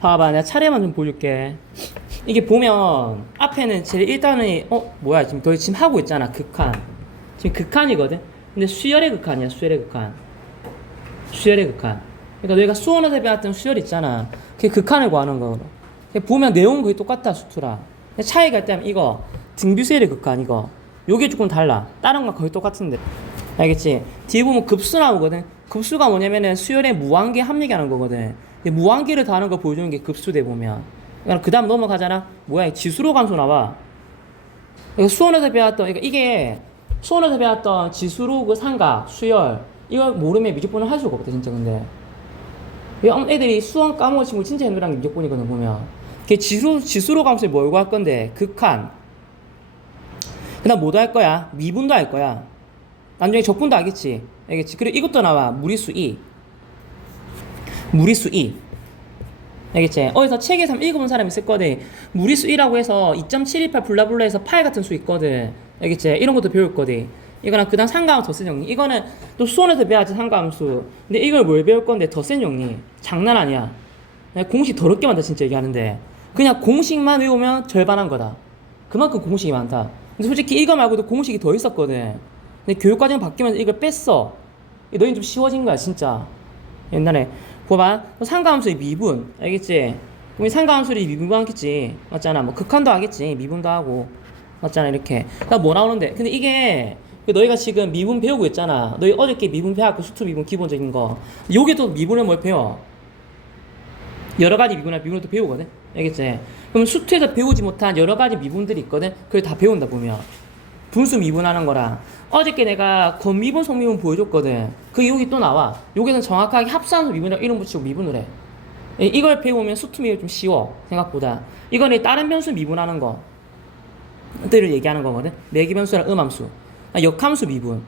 봐봐, 내가 차례만 좀 보여줄게. 이게 보면 앞에는 제일 일단은 뭐야, 지금 너희 지금 하고 있잖아. 극한. 지금 극한이거든. 근데 수열의 극한이야. 수열의 극한. 수열의 극한. 그러니까 너희가 수원에서 배웠던 수열 있잖아. 그게 극한을 구하는 거로. 보면 내용은 거의 똑같다. 수투라. 차이가 있다면 이거 등비수열의 극한 이거. 요게 조금 달라. 다른 건 거의 똑같은데. 알겠지? 뒤에 보면 급수 나오거든. 급수가 뭐냐면은 수열의 무한계 합 얘기하는 거거든. 무한계를 다하는 거 보여주는 게 급수대 보면. 그러니까 그 다음 넘어가잖아. 뭐야? 지수로 감소 나와. 수원에서 배웠던, 그러니까 이게 수원에서 배웠던 지수로 그 상각, 수열, 이걸 모르면 미적분을 할 수가 없다, 진짜. 근데 애들이 수원 까먹은 친구 진짜 힘들한 게 미적분이거든, 보면. 그게 지수로 감소에 뭘 구할 건데, 극한. 그 다음 뭐도 할 거야? 미분도 할 거야. 나중에 적분도 하겠지. 알겠지? 그리고 이것도 나와. 무리수 2. 무리수 2. 알겠지? 어디서 책에서 읽어본 사람이 있을 거든. 무리수 2라고 해서 2.728 블라블라 해서 파이 같은 수 있거든. 알겠지? 이런 것도 배울 거든. 이거는 그 다음 상가함수 더 센 정리. 이거는 또 수원에서 배워야지 상가함수. 근데 이걸 뭘 배울 건데 더 센 정리. 장난 아니야. 공식 더럽게 많다 진짜 얘기하는데. 그냥 공식만 외우면 절반한 거다. 그만큼 공식이 많다. 근데 솔직히 이거 말고도 공식이 더 있었거든. 근데 교육과정 바뀌면서 이걸 뺐어. 너희는 좀 쉬워진 거야 진짜. 옛날에 봐봐. 상가함수의 미분 알겠지? 그럼 상가함수를 미분하겠지. 맞잖아. 뭐 극한도 하겠지. 미분도 하고 맞잖아. 이렇게 나 뭐 나오는데 근데 이게 너희가 지금 미분 배우고 있잖아. 너희 어저께 미분 배웠고 수투 미분 기본적인 거 요게 또 미분을 뭘 배워? 여러 가지 미분을 또 배우거든. 알겠지? 그럼 수투에서 배우지 못한 여러 가지 미분들이 있거든. 그걸 다 배운다 보면 분수 미분하는 거랑 어저께 내가 건미분, 속미분 보여줬거든. 그게 여기 또 나와. 여기는 정확하게 합산수 미분이라고 이름 붙이고 미분을 해. 이걸 배우면 수투 미분 좀 쉬워. 생각보다. 이거는 다른 변수 미분하는 거들을 얘기하는 거거든. 매기 변수랑 음함수. 역함수 미분.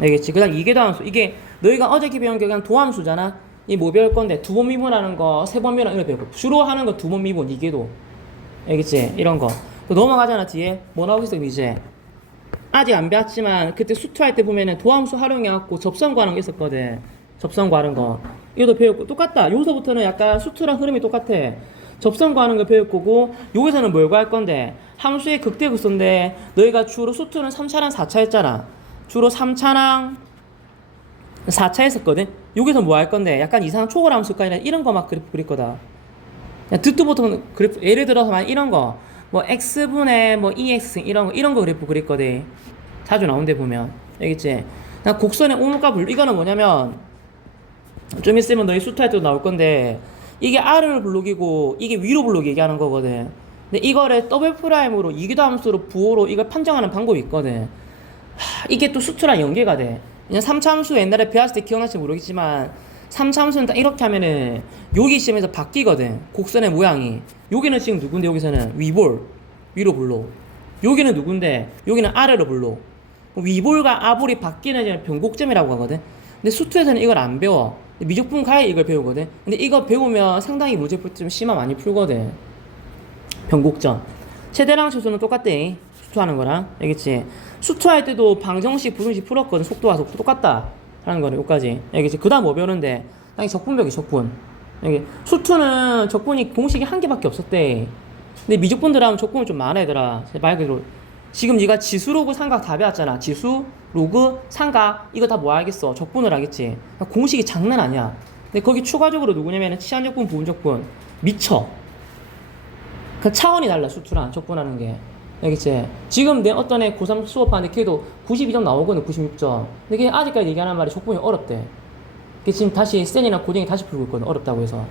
알겠지? 그 다음 이계도함수. 이게 너희가 어저께 배운 게 그냥 도함수잖아. 이 뭐 배울 건데 두 번 미분하는 거, 세 번 미분하는 거 배울 거. 주로 하는 거 두 번 미분, 이계도. 알겠지? 이런 거. 넘어가잖아 뒤에. 뭐 나오고 있어 이제. 아직 안 배웠지만 그때 수투할 때 보면은 도함수 활용해갖고 접선 구하는 거 있었거든. 접선 구하는 거. 이것도 배웠고 똑같다. 여기서부터는 약간 수투랑 흐름이 똑같아. 접선 구하는 거 배울 거고 여기서는 뭘 구할 건데 함수의 극대극소인데 너희가 주로 수투는 3차랑 4차 했잖아. 주로 3차랑 4차 했었거든. 여기서 뭐 할 건데 약간 이상한 초월함수가 아니라 이런 거 막 그래프 그릴 거다. 듣도 보통 그래프 예를 들어서 만 이런 거 뭐 x분의 뭐 2x 이런 거 그래프 그렸거든. 자주 나온데 보면 알겠지? 나 곡선의 오물과 분류 이거는 뭐냐면 좀 있으면 너희 수트할 때도 나올 건데 이게 아래로 블록이고 이게 위로 블록 얘기하는 거거든. 근데 이거를 더블 프라임으로 이기도 함수로 부호로 이걸 판정하는 방법이 있거든. 이게 또 수트랑 연계가 돼. 그냥 3차 함수 옛날에 배웠을 때 기억나실지 모르겠지만 3차 함수는 딱 이렇게 하면은 여기 시점에서 바뀌거든. 곡선의 모양이. 여기는 지금 누군데 여기서는 위볼 위로 블록. 여기는 누군데 여기는 아래로 블록. 위볼과 아볼이 바뀌는 변곡점이라고 하거든. 근데 수투에서는 이걸 안 배워. 미적분 가야 이걸 배우거든. 근데 이거 배우면 상당히 문제풀 좀 심화 많이 풀거든. 변곡점. 최대랑 최소는 똑같대. 수투하는 거랑. 알겠지? 수투할 때도 방정식, 부등식 풀었거든. 속도와 속도 똑같다. 하는 거네. 여기까지. 알겠지? 그 다음 뭐 배우는데 당연히 적분벽이 적분. 이게 수투는 적분이 공식이 한 개밖에 없었대. 근데 미적분들 하면 적분이 좀 많아 얘들아. 말 그대로 지금 네가 지수 로그 삼각 다 배웠잖아. 지수 로그 삼각 이거 다 뭐 알겠어? 적분을 하겠지. 공식이 장난 아니야. 근데 거기 추가적으로 누구냐면 치환적분, 부분적분 미쳐. 그 차원이 달라. 수투랑 적분하는 게. 알겠지? 지금 내 어떤 애 고3 수업하는데 걔도 92점 나오거든. 96점. 근데 걔 아직까지 얘기하는 말이 적분이 어렵대. 걔 지금 다시 센이나 고등이 다시 풀고 있거든. 어렵다고 해서.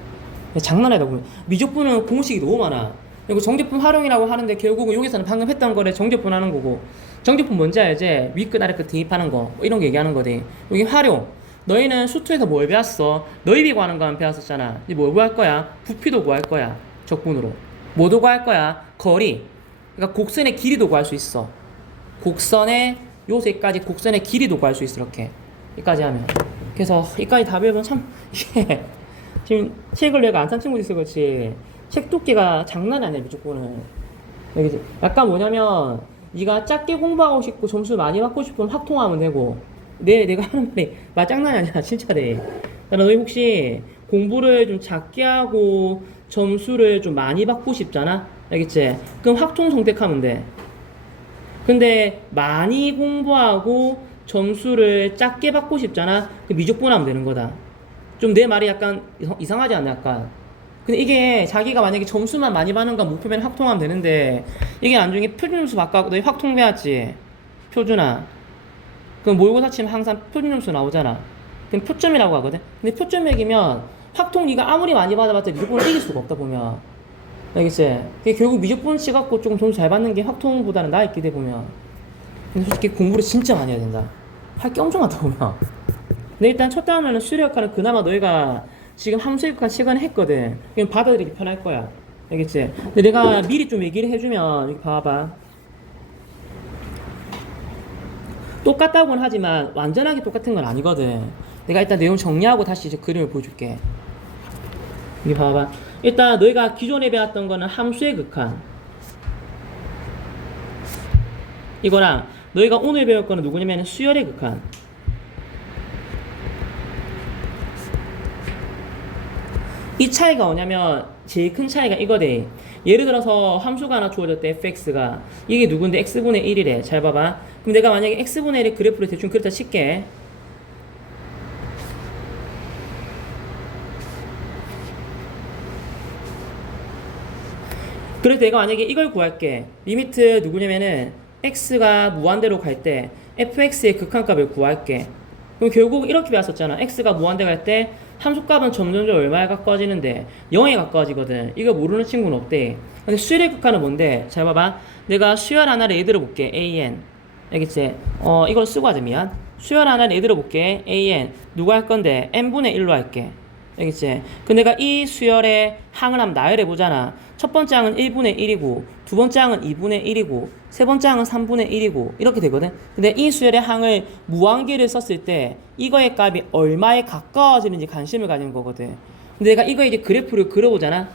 장난이다 보면. 미적분은 공식이 너무 많아. 그리고 정제품 활용이라고 하는데 결국은 여기서는 방금 했던 거를 정제품 하는 거고. 정제품 뭔지 알지? 위끝 아래끝 대입하는 거. 뭐 이런 거 얘기하는 거지. 여기 활용. 너희는 수투에서 뭘 배웠어? 너희비 구하는 거만 배웠었잖아. 이제 뭘 구할 거야? 부피도 구할 거야. 적분으로. 뭐도 구할 거야? 거리. 그러니까 곡선의 길이도 구할 수 있어. 곡선의 요새까지 곡선의 길이도 구할 수 있어. 이렇게. 여기까지 하면. 그래서 이까지 다 배우면 참 이게 지금 책을 내가 안 산 친구도 있어 그렇지. 책 두께가 장난 아니야 무조건은. 약간 뭐냐면 네가 작게 공부하고 싶고 점수 많이 받고 싶으면 확통하면 되고 내가 하는 말이 막 장난이 아니야 진짜래. 너희 혹시 공부를 좀 작게 하고 점수를 좀 많이 받고 싶잖아. 알겠지? 그럼 확통 선택하면 돼. 근데 많이 공부하고 점수를 작게 받고 싶잖아. 그 미적분하면 되는 거다. 좀 내 말이 약간 이상하지 않나 약간. 근데 이게 자기가 만약에 점수만 많이 받는 건 목표면 확통하면 되는데 이게 나중에 표준 점수 바꿔 너 확통해야지. 표준아. 그럼 모의고사 치면 항상 표준 점수 나오잖아. 그럼 표점이라고 하거든. 근데 표점 매기면 확통 네가 아무리 많이 받아봤자 미적분을 이길 수가 없다 보면. 알겠지? 그게 결국 미적분 치갖고 조금 점수 잘 받는 게 확통보다는 나을 기대 보면. 근데 솔직히 공부를 진짜 많이 해야 된다. 할 게 엄청 많다 보면. 근데 일단 첫 단원은 수력하는 그나마 너희가 지금 함수역학 시간에 했거든. 그럼 받아들이기 편할 거야. 알겠지? 근데 내가 미리 좀 얘기를 해주면 여기 봐봐. 똑같다고는 하지만 완전하게 똑같은 건 아니거든. 내가 일단 내용 정리하고 다시 이제 그림을 보여줄게. 여기 봐봐. 일단 너희가 기존에 배웠던 거는 함수의 극한. 이거랑 너희가 오늘 배울 거는 누구냐면 수열의 극한. 이 차이가 뭐냐면 제일 큰 차이가 이거대. 예를 들어서 함수가 하나 주어졌대. fx가. 이게 누군데 x분의 1이래. 잘 봐봐. 그럼 내가 만약에 x분의 1의 그래프를 대충 그렸다 칠게. 그래서 내가 만약에 이걸 구할게. 리미트 누구냐면은 x가 무한대로 갈 때 fx의 극한값을 구할게. 그럼 결국 이렇게 배웠었잖아. x가 무한대 갈 때 함수값은 점점점 얼마에 가까워지는데 0에 가까워지거든. 이거 모르는 친구는 없대. 근데 수열의 극한은 뭔데? 잘 봐봐. 내가 수열 하나를 예를 들어볼게. an. 알겠지? 이걸 쓰고 하자. 미안. 수열 하나를 예를 들어볼게. an. 누가 할 건데? n분의 1로 할게. 알겠지? 근데 내가 이 수열의 항을 한번 나열해보잖아. 첫 번째 항은 1분의 1이고, 두 번째 항은 2분의 1이고, 세 번째 항은 3분의 1이고, 이렇게 되거든? 근데 이 수열의 항을 무한계를 썼을 때, 이거의 값이 얼마에 가까워지는지 관심을 가지는 거거든. 근데 내가 이거 이제 그래프를 그려보잖아?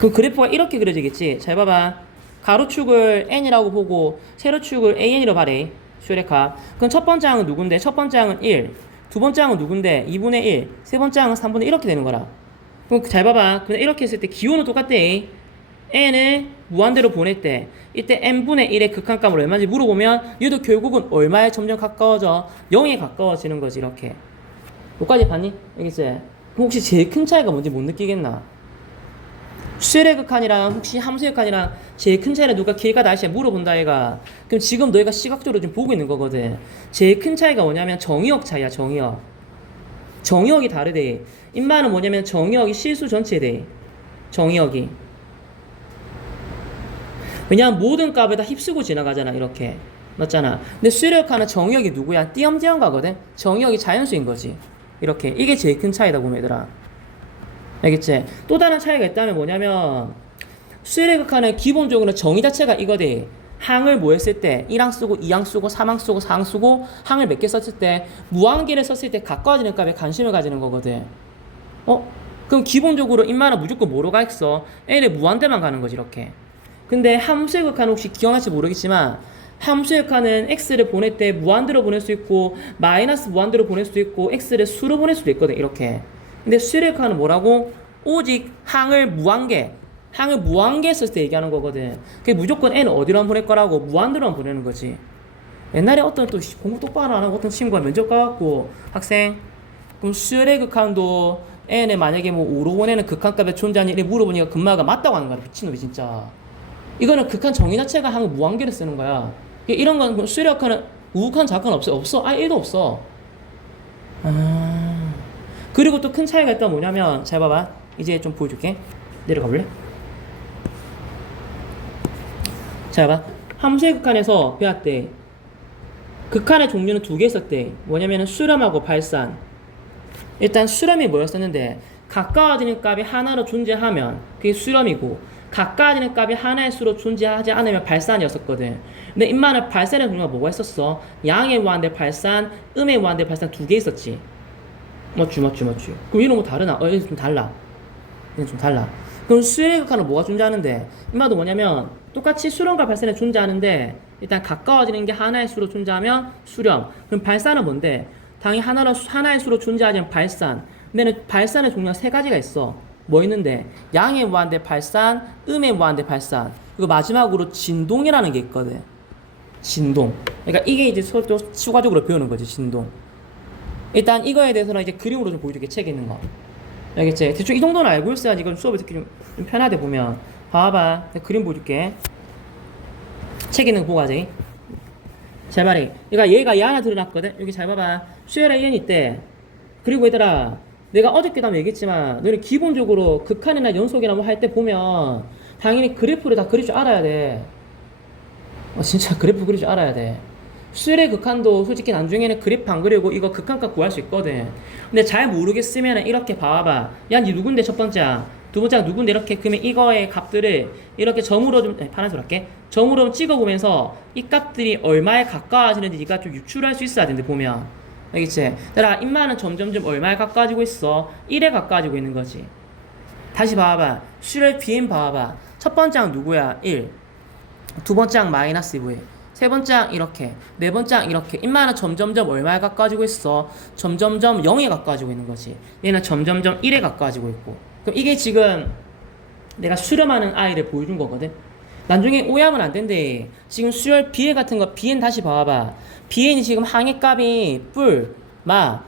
그 그래프가 이렇게 그려지겠지? 잘 봐봐. 가로축을 n이라고 보고, 세로축을 an이라고 말해. 수열의 값. 그럼 첫 번째 항은 누군데? 첫 번째 항은 1. 두 번째 항은 누군데? 2분의 1. 세 번째 항은 3분의 1 이렇게 되는 거라. 그럼 잘 봐봐. 근데 이렇게 했을 때 기호는 똑같대. n을 무한대로 보냈대. 이때 n분의 1의 극한값을 얼마인지 물어보면 얘도 결국은 얼마에 점점 가까워져? 0에 가까워지는 거지 이렇게. 여기까지 봤니? 알겠지? 혹시 제일 큰 차이가 뭔지 못 느끼겠나? 수열의 극한이랑 혹시 함수의 극한이랑 제일 큰 차이를 누가 길가 날씨에 물어본다 얘가. 그럼 지금 너희가 시각적으로 좀 보고 있는 거거든. 제일 큰 차이가 뭐냐면 정의역 차이야. 정의역. 정의역이 다르대. 인마는 뭐냐면 정의역이 실수 전체대. 정의역이. 왜냐면 모든 값에다 휩쓰고 지나가잖아. 이렇게. 맞잖아. 근데 수열의 극한은 정의역이 누구야? 띄엄띄엄 가거든. 정의역이 자연수인 거지. 이렇게. 이게 제일 큰 차이다 보면 얘들아. 알겠지? 또 다른 차이가 있다면 뭐냐면 수열의 극한은 기본적으로 정의 자체가 이거대. 항을 뭐 했을 때 1항 쓰고 2항 쓰고 3항 쓰고 4항 쓰고 항을 몇 개 썼을 때 무한계를 썼을 때 가까워지는 값에 관심을 가지는 거거든. 그럼 기본적으로 인마는 무조건 뭐로 가 있어? n의 무한대만 가는 거지 이렇게. 근데 함수의 극한은 혹시 기억날지 모르겠지만 함수의 극한은 x를 보낼 때 무한대로 보낼 수 있고 마이너스 무한대로 보낼 수도 있고 x를 수로 보낼 수도 있거든 이렇게. 근데 수열의 극한은 뭐라고? 오직 항을 무한계 썼을 때 얘기하는 거거든. 그게 무조건 n은 어디로 보낼 거라고? 무한대로만 보내는 거지. 옛날에 어떤 또 공부 똑바로 안 하고 어떤 친구가 면접 가갖고 학생 그럼 수열의 극한도 n에 만약에 뭐 5로 보내는 극한값에 존재하는 일을 물어보니까 금마가 맞다고 하는 거야. 미친놈이 진짜. 이거는 극한 정의 자체가 항을 무한계를 쓰는 거야. 이런 건 수열의 극한은 우극한 작한 없어. 1도 없어. 그리고 또 큰 차이가 있다면 뭐냐면 잘 봐봐. 이제 좀 보여줄게. 내려가 볼래? 자, 봐. 함수의 극한에서 배웠대. 극한의 종류는 두 개 있었대. 뭐냐면은 수렴하고 발산. 일단 수렴이 뭐였었는데 가까워지는 값이 하나로 존재하면 그게 수렴이고 가까워지는 값이 하나의 수로 존재하지 않으면 발산이었었거든. 근데 인마는 발산의 종류가 뭐가 있었어? 양의 무한대 발산, 음의 무한대 발산 두 개 있었지. 맞지. 그럼 이런 거 다르나? 얘는 좀 달라. 그럼 수열의 극한은 뭐가 존재하는데? 인마도 뭐냐면 똑같이 수렴과 발산에 존재하는데 일단 가까워지는 게 하나의 수로 존재하면 수렴. 그럼 발산은 뭔데? 당연히 하나의 수로 존재하지 않으면 발산. 근데는 발산의 종류가 세 가지가 있어. 뭐 있는데 양의 무한대 발산, 음의 무한대 발산. 그리고 마지막으로 진동이라는 게 있거든. 진동. 그러니까 이게 이제 또 추가적으로 배우는 거지, 진동. 일단 이거에 대해서는 이제 그림으로 좀 보여줄게, 책에 있는 거. 알겠지? 대충 이 정도는 알고 있어야지 이건 수업에 듣기 좀 편하게 보면. 봐봐. 내가 그림 보여줄게. 책에 있는 거 보고 가지. 잘 봐라. 그러니까 얘가 얘 하나 들어놨거든. 여기 잘 봐봐. 수열의 이연이 있대. 그리고 얘들아, 내가 어저께도 한번 얘기했지만 너는 기본적으로 극한이나 연속이나 뭐 할 때 보면 당연히 그래프를 다 그릴 줄 알아야 돼. 진짜 그래프 그릴 줄 알아야 돼. 수열의 극한도 솔직히 나중에는 그래프 안 그리고 이거 극한값 구할 수 있거든. 근데 잘 모르겠으면 이렇게 봐봐. 야, 니 누군데 첫 번째? 두 번째 누군데? 이렇게 그러면 이거의 값들을 이렇게 점으로 좀 파란색 할게. 점으로 좀 찍어보면서 이 값들이 얼마에 가까워지는지 네가 좀 유출할 수 있어야 되는데 보면. 알겠지? 따라 인마는 점점점 얼마에 가까워지고 있어? 1에 가까워지고 있는 거지. 다시 봐봐. 수열 bm 봐봐. 첫 번째 항 누구야? 1. 두 번째 항 마이너스 2. 세 번째 항 이렇게. 네 번째 항 이렇게. 인마는 점점점 얼마에 가까워지고 있어? 점점점 0에 가까워지고 있는 거지. 얘는 점점점 1에 가까워지고 있고. 그럼 이게 지금 내가 수렴하는 아이를 보여준 거거든. 나중에 오해하면 안 된대. 지금 수열 bn 같은 거 bn 다시 봐봐. bn이 지금 항해값이 뿔, 마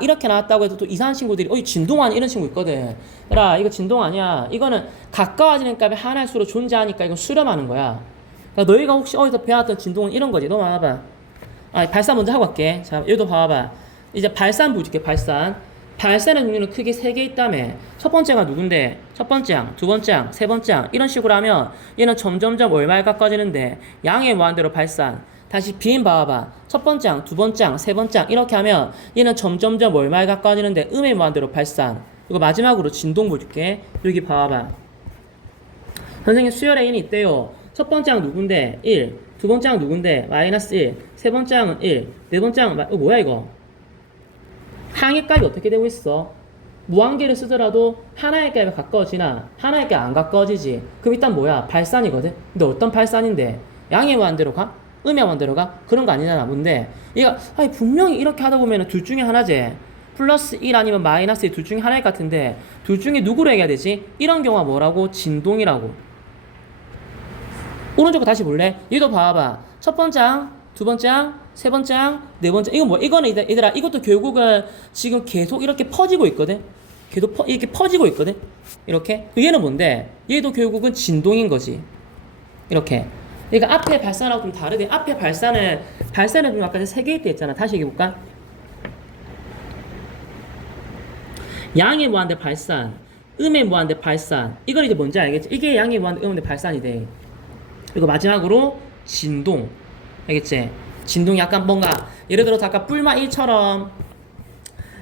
이렇게 나왔다고 해도 또 이상한 친구들이 진동 아니야 이런 친구 있거든. 얘들아 이거 진동 아니야. 이거는 가까워지는 값이 하나의 수로 존재하니까 이건 수렴하는 거야. 그러니까 너희가 혹시 어디서 배웠던 진동은 이런 거지. 너 봐봐. 발산 먼저 하고 갈게. 자, 얘도 봐봐. 이제 발산 보여줄게. 발산의 종류는 크게 3개 있다며. 첫 번째가 누군데? 첫 번째 항, 두 번째 항, 세 번째 항. 이런 식으로 하면 얘는 점점점 얼마에 가까워지는데 양의 무한대로 발산. 다시 bn 봐봐. 첫 번째 항, 두 번째 항, 세 번째 항. 이렇게 하면 얘는 점점점 얼마에 가까워지는데 음의 무한대로 발산. 이거 마지막으로 진동 보여줄게. 여기 봐봐. 선생님 수열의 인이 있대요. 첫 번째 항 누군데? 1. 두 번째 항 누군데? 마이너스 1. 세 번째 항은 1. 네 번째 항은 뭐야 이거? 항의 값이 어떻게 되고 있어? 무한계를 쓰더라도 하나의 값에 가까워지나 하나의 값이 안 가까워지지. 그럼 일단 뭐야? 발산이거든. 근데 어떤 발산인데? 양의 무한대로 가? 음의 무한대로 가? 그런 거 아니잖아. 뭔데? 얘가 분명히 이렇게 하다 보면 둘 중에 하나지. 플러스 1 아니면 마이너스 1 둘 중에 하나일 것 같은데 둘 중에 누구로 얘기해야 되지? 이런 경우가 뭐라고? 진동이라고. 오른쪽 거 다시 볼래? 얘도 봐봐. 첫 번째 항, 두 번째 항, 세 번째 항, 네 번째. 이건 뭐? 이거는 얘들아 이것도 결국은 지금 계속 이렇게 퍼지고 있거든. 계속 이렇게 퍼지고 있거든. 이렇게. 얘는 뭔데? 얘도 결국은 진동인 거지. 이렇게. 그러니까 앞에 발산하고 좀 다르대. 앞에 발산은 좀 아까 3개 있다 했잖아. 다시 얘기해볼까? 양의 무한대 발산, 음의 무한대 발산. 이건 이제 뭔지 알겠지? 이게 양의 무한대 음의 발산이 돼. 그리고 마지막으로 진동. 알겠지? 진동이 약간 뭔가 예를 들어서 아까 뿔마 1처럼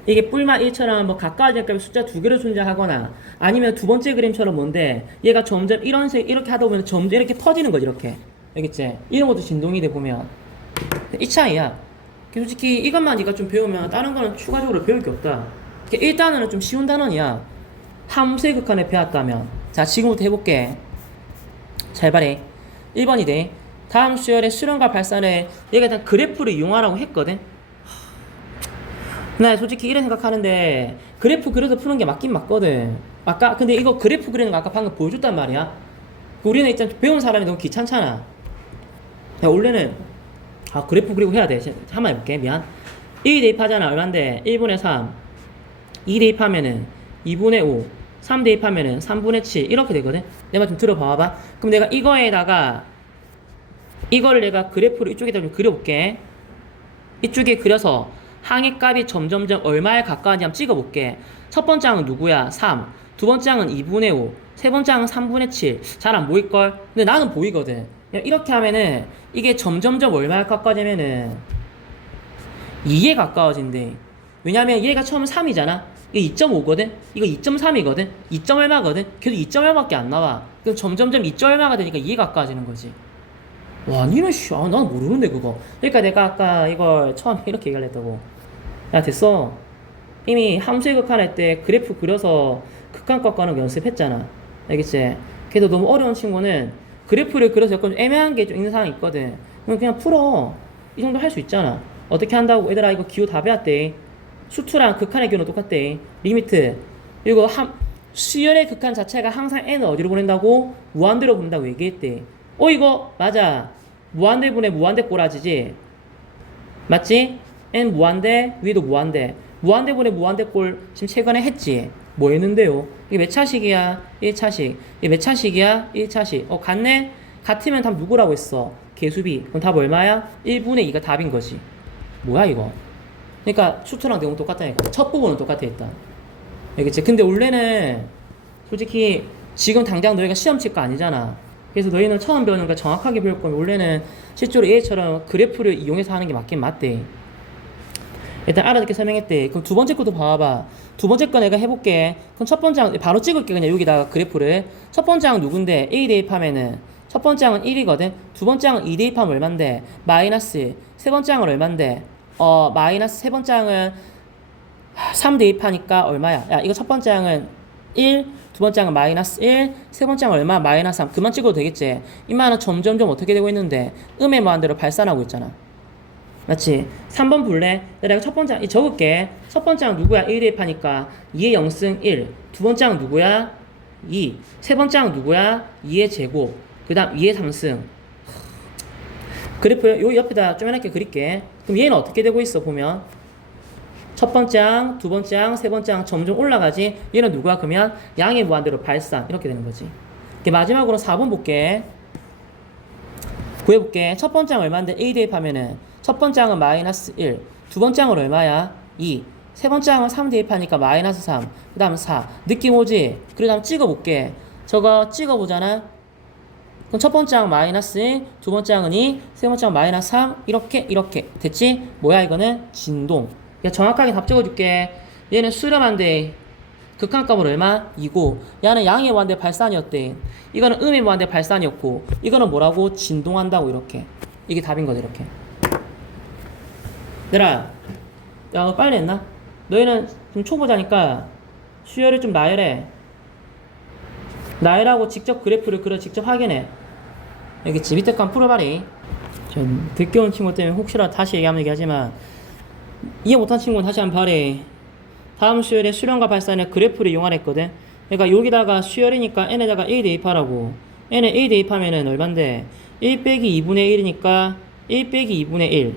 이게 뿔마 1처럼 뭐 가까워질 값이 숫자 2개로 존재하거나 아니면 두 번째 그림처럼 뭔데 얘가 점점 이렇게 하다 보면 점점 이렇게 퍼지는 거지. 이렇게. 알겠지? 이런 것도 진동이 돼 보면 이 차이야. 솔직히 이것만 네가 좀 배우면 다른 거는 추가적으로 배울 게 없다. 1단원은 좀 쉬운 단원이야. 함수의 극한에 배웠다면. 자, 지금부터 해볼게. 잘 봐래. 1번이 돼. 다음 수열의 수렴과 발산에 얘가 일단 그래프를 이용하라고 했거든. 나 솔직히 이런 생각하는데 그래프 그려서 푸는 게 맞긴 맞거든. 아까 근데 이거 그래프 그리는 거 아까 방금 보여줬단 말이야. 우리는 일단 배운 사람이 너무 귀찮잖아. 야, 원래는 그래프 그리고 해야 돼. 한번 해볼게. 미안. 1 대입하잖아. 얼만데? 1분의 3. 2 대입하면은 2분의 5. 3 대입하면은 3분의 7. 이렇게 되거든. 내 말 좀 들어봐봐. 그럼 내가 이거를 내가 그래프로 이쪽에다 좀 그려볼게. 이쪽에 그려서 항의 값이 점점점 얼마에 가까운지 한번 찍어볼게. 첫 번째 항은 누구야? 3. 두 번째 항은 2분의 5. 세 번째 항은 3분의 7. 잘 안 보일걸? 근데 나는 보이거든. 이렇게 하면은 이게 점점점 얼마에 가까워지면은 2에 가까워진대. 왜냐면 얘가 처음 3이잖아. 이게 2.5거든? 이거 2.3이거든? 2점 얼마거든? 계속 2점 얼마밖에 안 나와. 그럼 점점점 2점 얼마가 되니까 2에 가까워지는 거지. 와, 니는 난 모르는데 그거. 그러니까 내가 아까 이걸 처음에 이렇게 얘기를 했다고. 야, 됐어. 이미 함수의 극한할 때 그래프 그려서 극한값 가는 거 연습했잖아. 알겠지? 그래도 너무 어려운 친구는 그래프를 그려서 약간 좀 애매한 게 좀 있는 상황이 있거든. 그럼 그냥 풀어. 이 정도 할 수 있잖아. 어떻게 한다고? 얘들아 이거 기호 다 배웠대. 수투랑 극한의 경우는 똑같대. 리미트. 그리고 수열의 극한 자체가 항상 n을 어디로 보낸다고? 무한대로 보낸다고 얘기했대. 이거 맞아. 무한대분의 무한대 꼬라지지. 맞지? n 무한대, 위도 무한대. 무한대분의 무한대꼴 지금 최근에 했지. 뭐 했는데요? 이게 몇 차식이야? 1차식. 이게 몇 차식이야? 1차식. 같네? 같으면 답 누구라고 했어? 개수비. 그럼 답 얼마야? 1분의 2가 답인 거지. 뭐야 이거? 그러니까 수투랑 내용 똑같다니까. 첫 부분은 똑같아 일단. 알겠지? 근데 원래는 솔직히 지금 당장 너희가 시험 칠 거 아니잖아. 그래서 너희는 처음 배우는 거 정확하게 배울 거면 원래는 실제로 A처럼 그래프를 이용해서 하는 게 맞긴 맞대. 일단 알아듣게 설명했대. 그럼 두 번째 것도 봐봐. 두 번째 거 내가 해볼게. 그럼 첫 번째 항 바로 찍을게. 그냥 여기다가 그래프를. 첫 번째 항 누군데? A 대입하면은 첫 번째 항은 1이거든. 두 번째 항은 2 대입하면 얼만데? 마이너스. 세 번째 항은 얼만데? 마이너스 세 번째 항은 3 대입하니까 얼마야? 야, 이거 첫 번째 항은 1, 두 번째 항은 마이너스 1, 세 번째 항은 얼마? 마이너스 3. 그만 찍어도 되겠지? 이만은 점점점 어떻게 되고 있는데? 음의 무한대로 발산하고 있잖아. 맞지? 3번 볼래? 내가 첫 번째 항 적을게. 첫 번째 항 누구야? 1 대입하니까 2의 0승 1. 두 번째 항 누구야? 2. 세 번째 항 누구야? 2의 제곱. 그 다음 2의 3승. 그래프 요 옆에다 쪼매랗게 그릴게. 그럼 얘는 어떻게 되고 있어? 보면 첫 번째 항, 두 번째 항, 세 번째 항 점점 올라가지. 얘는 누구야? 그러면 양의 무한대로 발산. 이렇게 되는 거지. 마지막으로 4번 볼게. 구해볼게. 첫 번째 항 얼마인데? A 대입하면은 첫 번째 항은 마이너스 1. 두 번째 항은 얼마야? 2. 세 번째 항은 3 대입하니까 마이너스 3. 그 다음 4. 느낌 오지? 그리고 다음 찍어볼게. 저거 찍어보잖아. 그럼 첫 번째 항 마이너스 1, 두 번째 항은 2, 세 번째 항 마이너스 3. 이렇게 됐지? 뭐야 이거는? 진동. 정확하게 답 적어줄게. 얘는 수렴한데 극한값은 얼마? 2고 얘는 양의 무한대 발산이었대. 이거는 음의 무한대 발산이었고 이거는 뭐라고? 진동한다고. 이렇게 이게 답인 거죠. 이렇게. 얘들아, 야 너 빨리 했나? 너희는 좀 초보자니까 수열을 좀 나열해. 나열하고 직접 그래프를 그려 직접 확인해. 알겠지? 밑에 칸 풀어봐리. 좀 듣기 온 친구 때문에 혹시라도 다시 얘기하면 얘기하지만 이해 못한 친구는 다시 한번 봐래. 다음 수열에 수렴과 발산의 그래프를 이용하랬거든. 그러니까 여기다가 수열이니까 n에다가 a 대입하라고. n에 a 대입하면은 얼만데? 1 빼기 2분의 1이니까 1 빼기 2분의 1.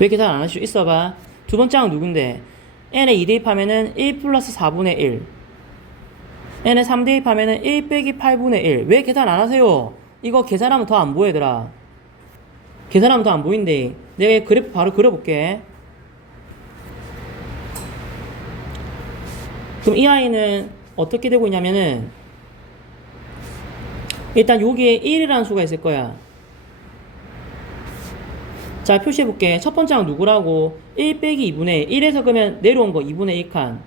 왜 계산 안 할 수 있어봐. 두 번째 항 누군데? n에 2 대입하면은 1 플러스 4분의 1. n에 3 대입하면은 1 빼기 8분의 1. 왜 계산 안 하세요? 이거 계산하면 더 안 보여 얘들아. 계산하면 더 안 보인대. 내가 그래프 바로 그려볼게. 그럼 이 아이는 어떻게 되고 있냐면은 일단 여기에 1이라는 수가 있을 거야. 자, 표시해볼게. 첫 번째 항 누구라고? 1 빼기 2분의 1에서 그러면 내려온 거 2분의 1칸.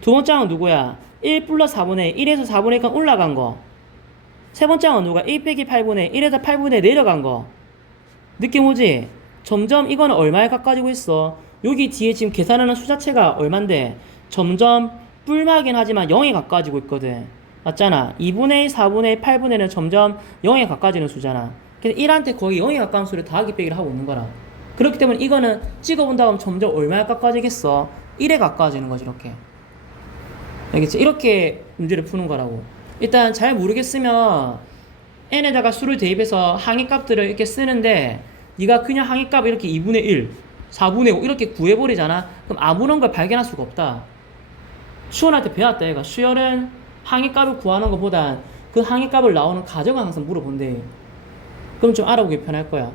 두 번째 항은 누구야? 1 플러스 4분의 1에서 4분의 1칸 올라간 거. 세 번째 항은 누가? 1 빼기 8분의 1에서 8분의 내려간 거. 느낌 오지? 점점 이거는 얼마에 가까워지고 있어? 여기 뒤에 지금 계산하는 수 자체가 얼만데 점점 뿔마긴 하지만 0에 가까워지고 있거든. 맞잖아. 2분의 1, 4분의 1, 8분의 1은 점점 0에 가까워지는 수잖아. 그래서 1한테 거의 0에 가까운 수를 더하기 빼기를 하고 있는 거라. 그렇기 때문에 이거는 찍어본다 하면 점점 얼마에 가까워지겠어? 1에 가까워지는 거지. 이렇게. 알겠지? 이렇게 문제를 푸는 거라고. 일단 잘 모르겠으면 n에다가 수를 대입해서 항의값들을 이렇게 쓰는데 네가 그냥 항의값 이렇게 2분의 1, 4분의 5 이렇게 구해버리잖아. 그럼 아무런 걸 발견할 수가 없다. 수원한테 배웠다 얘가. 수열은 항의값을 구하는 것보단 그 항의값을 나오는 가정을 항상 물어본대. 그럼 좀 알아보기 편할 거야.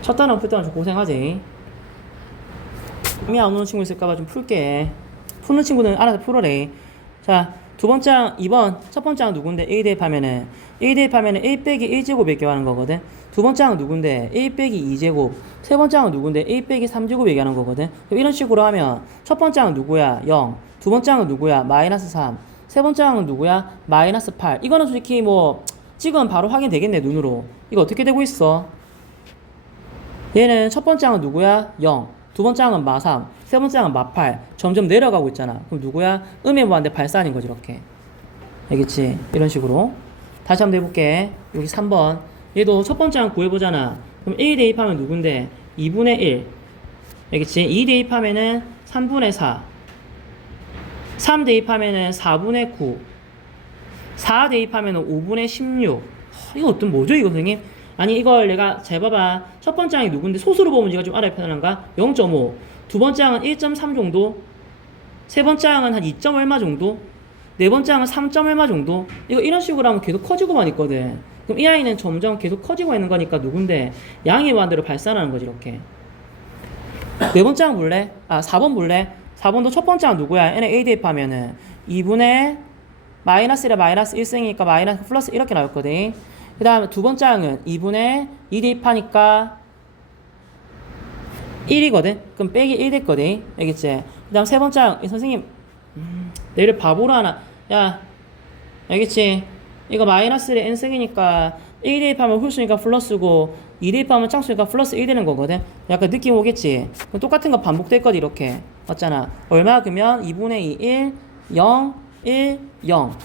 첫 단어 풀 때는 좀 고생하지. 감이 안 오는 친구 있을까봐 좀 풀게. 푸는 친구는 알아서 풀어래. 자, 두 번째 항 2번 첫 번째 항 누군데? A 대입하면은 1 빼기 1제곱 얘기하는 거거든. 두 번째 항은 누군데? 1 빼기 2제곱. 세 번째 항은 누군데? 1 빼기 3제곱 얘기하는 거거든. 그럼 이런 식으로 하면 첫 번째 항은 누구야? 0. 두 번째 항은 누구야? 마이너스 3. 세 번째 항은 누구야? 마이너스 8. 이거는 솔직히 뭐 찍으면 바로 확인되겠네 눈으로. 이거 어떻게 되고 있어? 얘는 첫 번째 항은 누구야? 0. 두 번째 항은 마3. 세 번째 항은 마8. 점점 내려가고 있잖아. 그럼 누구야? 음의 무한대 발산인 거지 이렇게. 알겠지? 이런 식으로. 다시 한번 해볼게. 여기 3번. 얘도 첫 번째 항 구해보잖아. 그럼 1 대입하면 누군데? 2분의 1. 알겠지? 2 대입하면은 3분의 4, 3 대입하면은 4분의 9, 4 대입하면은 5분의 16. 이거 어떤 뭐죠 이거 선생님? 아니 이걸 내가 잘 봐봐. 첫 번째 항이 누군데 소수로 보면 네가 좀 알아야 편안한가? 0.5. 두 번째 항은 1.3 정도. 세 번째 항은 한 2. 얼마 정도. 네 번째 항은 3. 얼마 정도. 이거 이런 식으로 하면 계속 커지고만 있거든. 그럼 이 아이는 점점 계속 커지고 있는 거니까 누군데 양의 무한대로 발산하는 거지 이렇게. 네 번째 항 볼래? 4번 볼래? 4번도 첫 번째 항 누구야? n에 a 대입하면은 2분의 마이너스에 마이너스 1승이니까 마이너스 플러스 이렇게 나왔거든. 그 다음에 두 번째 항은 2분의 2 대입하니까 1이거든. 그럼 빼기 1 됐거든. 알겠지? 그 다음 세 번째 항, 선생님 내를 바보로 하나. 야 알겠지? 이거 마이너스에 n승이니까 1 대입하면 홀수니까 플러스고 2 대입하면 짝수니까 플러스 1 되는 거거든. 약간 느낌 오겠지? 그럼 똑같은 거 반복될 거지 이렇게. 맞잖아. 얼마 그러면 2분의 2 1 0 1 0.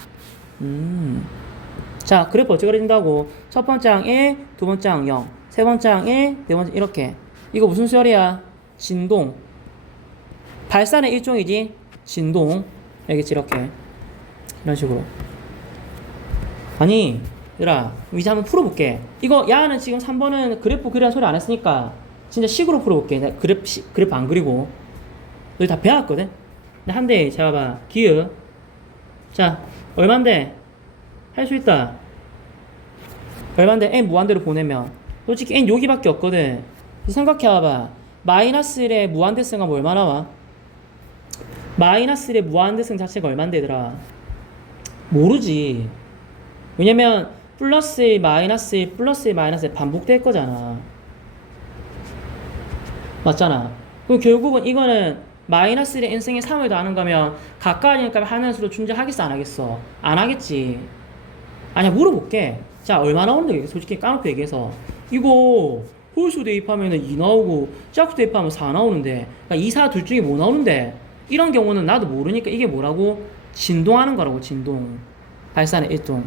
자 그래프 어떻게 그려진다고? 첫 번째 항 1, 두 번째 항 0, 세 번째 항 1, 네 번째 이렇게. 이거 무슨 수열이야? 진동. 발산의 일종이지. 진동. 알겠지? 이렇게 이런 식으로. 아니 얘들아 이제 한번 풀어볼게. 이거 야는 지금 3번은 그래프 그리라는 소리 안 했으니까 진짜 식으로 풀어볼게. 내가 그래프 안 그리고 너희 다 배웠거든. 근데 한 대 잡아봐. 기읍. 자 얼만데? 할 수 있다. 얼만데? n 무한대로 보내면 솔직히 n 여기밖에 없거든. 생각해봐봐. 마이너스 1의 무한대승 하면 얼마 나와? 마이너스 1의 무한대승 자체가 얼만데 얘들아? 모르지. 왜냐면 플러스 1 마이너스 1 플러스 1 마이너스 1 반복될 거잖아. 맞잖아. 그럼 결국은 이거는 마이너스 1의 n승에 3을 더하는 거면 가까워지니까 하는 수로 존재하겠어 안 하겠어? 안 하겠지. 아니야 물어볼게. 자 얼마 나오는데 솔직히 까놓고 얘기해서 이거 홀수 대입하면 2 나오고 짝수 대입하면 4 나오는데 그러니까 2, 4 둘 중에 뭐 나오는데 이런 경우는 나도 모르니까 이게 뭐라고? 진동하는 거라고. 진동. 발산의 일동.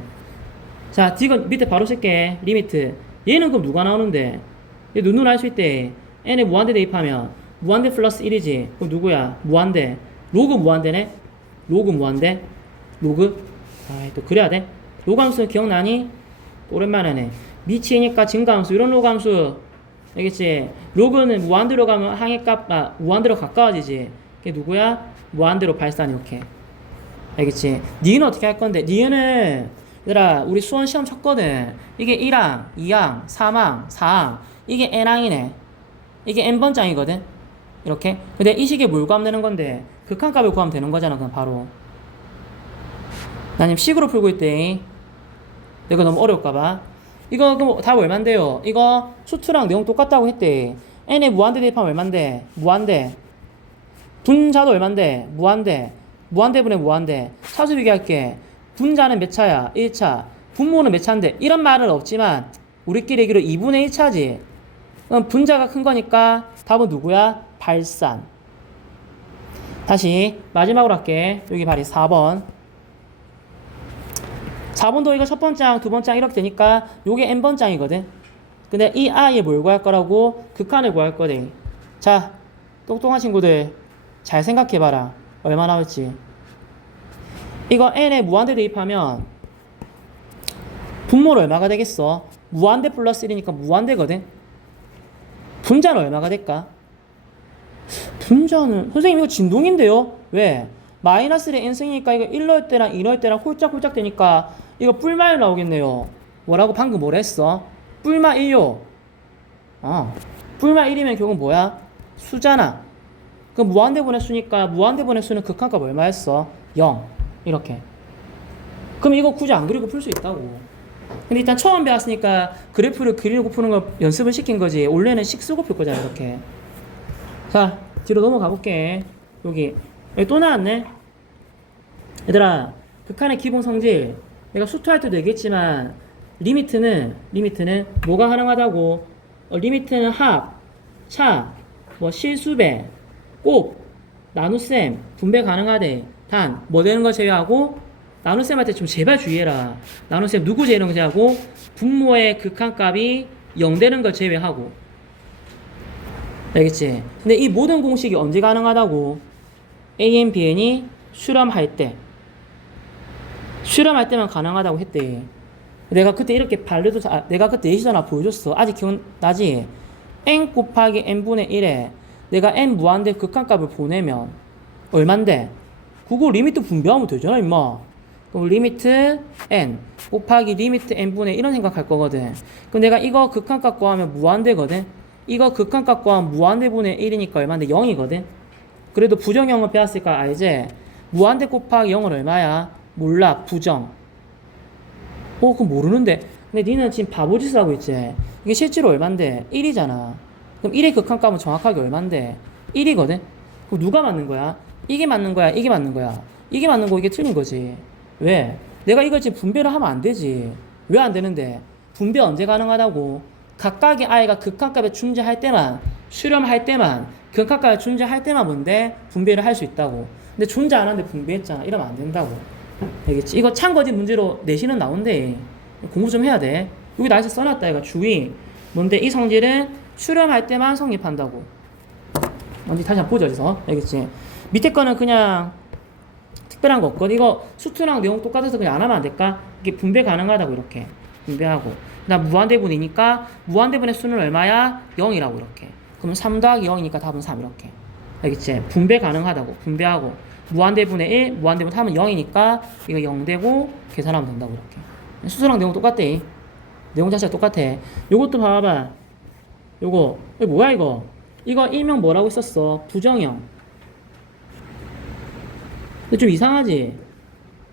자 이건 밑에 바로 쓸게. 리미트. 얘는 그럼 누가 나오는데? 얘 눈으로 알 수 있대. n에 무한대 대입하면 무한대 플러스 1이지. 그럼 누구야? 무한대. 로그 무한대네? 로그 무한대? 로그? 또 그래야 돼? 로그 함수 기억나니? 오랜만에 하네. 미치니까 증가함수. 이런 로그 함수. 알겠지? 로그는 무한대로 가면 항해값, 무한대로 가까워지지. 그게 누구야? 무한대로 발산 이렇게. 알겠지? 니은 어떻게 할 건데? 니은은 얘들아 우리 수원 시험 쳤거든. 이게 1항, 2항, 3항, 4항. 이게 n항이네. 이게 n번장이거든. 이렇게. 근데 이 식에 뭘 구하면 되는 건데 극한값을 구하면 되는 거잖아. 그럼 바로. 나 지금 식으로 풀고 있대. 내가 너무 어려울까봐. 이거 그럼 답 얼만데요? 이거 수투랑 내용 똑같다고 했대. n에 무한대 대입하면 얼만데? 무한대. 분자도 얼만데? 무한대. 무한대분의 무한대. 차수 비교할게. 분자는 몇 차야? 1차. 분모는 몇 차인데? 이런 말은 없지만 우리끼리 얘기로 2분의 1차지. 그럼 분자가 큰 거니까 답은 누구야? 발산. 다시 마지막으로 할게. 여기 발이 4번. 4번도 이거 첫 번째 항, 두 번째 항 이렇게 되니까 요게 n번장이거든. 근데 이 아이에 뭘 구할 거라고? 극한을 구할 거래. 자, 똑똑한 친구들 잘 생각해봐라. 얼마 나올지. 이거 n에 무한대 대입하면 분모는 얼마가 되겠어? 무한대 플러스 1이니까 무한대거든. 분자는 얼마가 될까? 분자는 선생님 이거 진동인데요? 왜? 마이너스 1의 n승이니까 이거 1 넣을 때랑 2 넣을 때랑 홀짝홀짝 되니까 이거 뿔마일 나오겠네요. 뭐라고 방금 뭐라 했어? 뿔마 1요. 뿔마 1이면 결국 뭐야? 수잖아. 그럼 무한대분의 수니까 무한대분의 수는 극한값 얼마였어? 0. 이렇게. 그럼 이거 굳이 안 그리고 풀 수 있다고. 근데 일단 처음 배웠으니까 그래프를 그리고 푸는 거 연습을 시킨 거지. 원래는 식 쓰고 풀 거잖아 이렇게. 자 뒤로 넘어가 볼게. 여기 또 나왔네. 얘들아 극한의 기본 성질 내가 수투할 때도 얘기했지만 리미트는 뭐가 가능하다고? 리미트는 합, 차, 뭐 실수배, 곱, 나눗셈, 분배 가능하대. 단 뭐 되는 거 제외하고 나눗셈한테 좀 제발 주의해라. 나눗셈 누구 제외하는 거 제외하고 분모의 극한값이 0 되는 걸 제외하고 알겠지? 근데 이 모든 공식이 언제 가능하다고? AN, BN이 수렴할 때. 수렴할 때만 가능하다고 했대. 내가 그때 이렇게 내가 그때 예시도 하나 보여줬어. 아직 기억나지? n 곱하기 n분의 1에 내가 n 무한대 극한값을 보내면 얼만데? 그거 리미트 분배하면 되잖아, 임마. 그럼 리미트 n 곱하기 리미트 n분의 1은 생각할 거거든. 그럼 내가 이거 극한값 구하면 무한대거든. 이거 극한값 구하면 무한대분의 1이니까 얼마인데? 0이거든. 그래도 부정형을 배웠으니까 알지? 무한대 곱하기 0은 얼마야? 몰라. 부정. 그럼 모르는데. 근데 니는 지금 바보짓을 하고 있지. 이게 실제로 얼만데? 1이잖아. 그럼 1의 극한값은 정확하게 얼만데? 1이거든. 그럼 누가 맞는 거야? 이게 맞는 거야? 이게 맞는 거야? 이게 맞는 거, 이게 틀린 거지. 왜? 내가 이걸 지금 분배를 하면 안 되지. 왜 안 되는데? 분배 언제 가능하다고? 각각의 i가 극한값에 존재할 때만, 수렴할 때만, 극한값에 존재할 때만 뭔데? 분배를 할 수 있다고. 근데 존재 안 하는데 분배했잖아. 이러면 안 된다고. 알겠지? 이거 참거지 문제로 내신은 나온대. 공부 좀 해야 돼. 여기 나에서 써놨다. 이거 주의. 뭔데? 이 성질은 수렴할 때만 성립한다고. 뭔지 다시 한번 보자. 어디서. 알겠지? 밑에 거는 그냥 특별한 거 없거든. 이거 수투랑 내용 똑같아서 그냥 안 하면 안 될까? 이게 분배 가능하다고 이렇게 분배하고. 그다음 무한대분이니까 무한대분의 수는 얼마야? 0이라고 이렇게. 그러면 3 더하기 0이니까 답은 3 이렇게. 알겠지? 분배 가능하다고 분배하고 무한대분의 1, 무한대분 하면 0이니까 이거 0 되고 계산하면 된다고 이렇게. 수수랑 내용 똑같대. 내용 자체가 똑같아. 요것도 봐봐. 이거 뭐야 이거? 이거 일명 뭐라고 썼어? 부정형. 근데 좀 이상하지?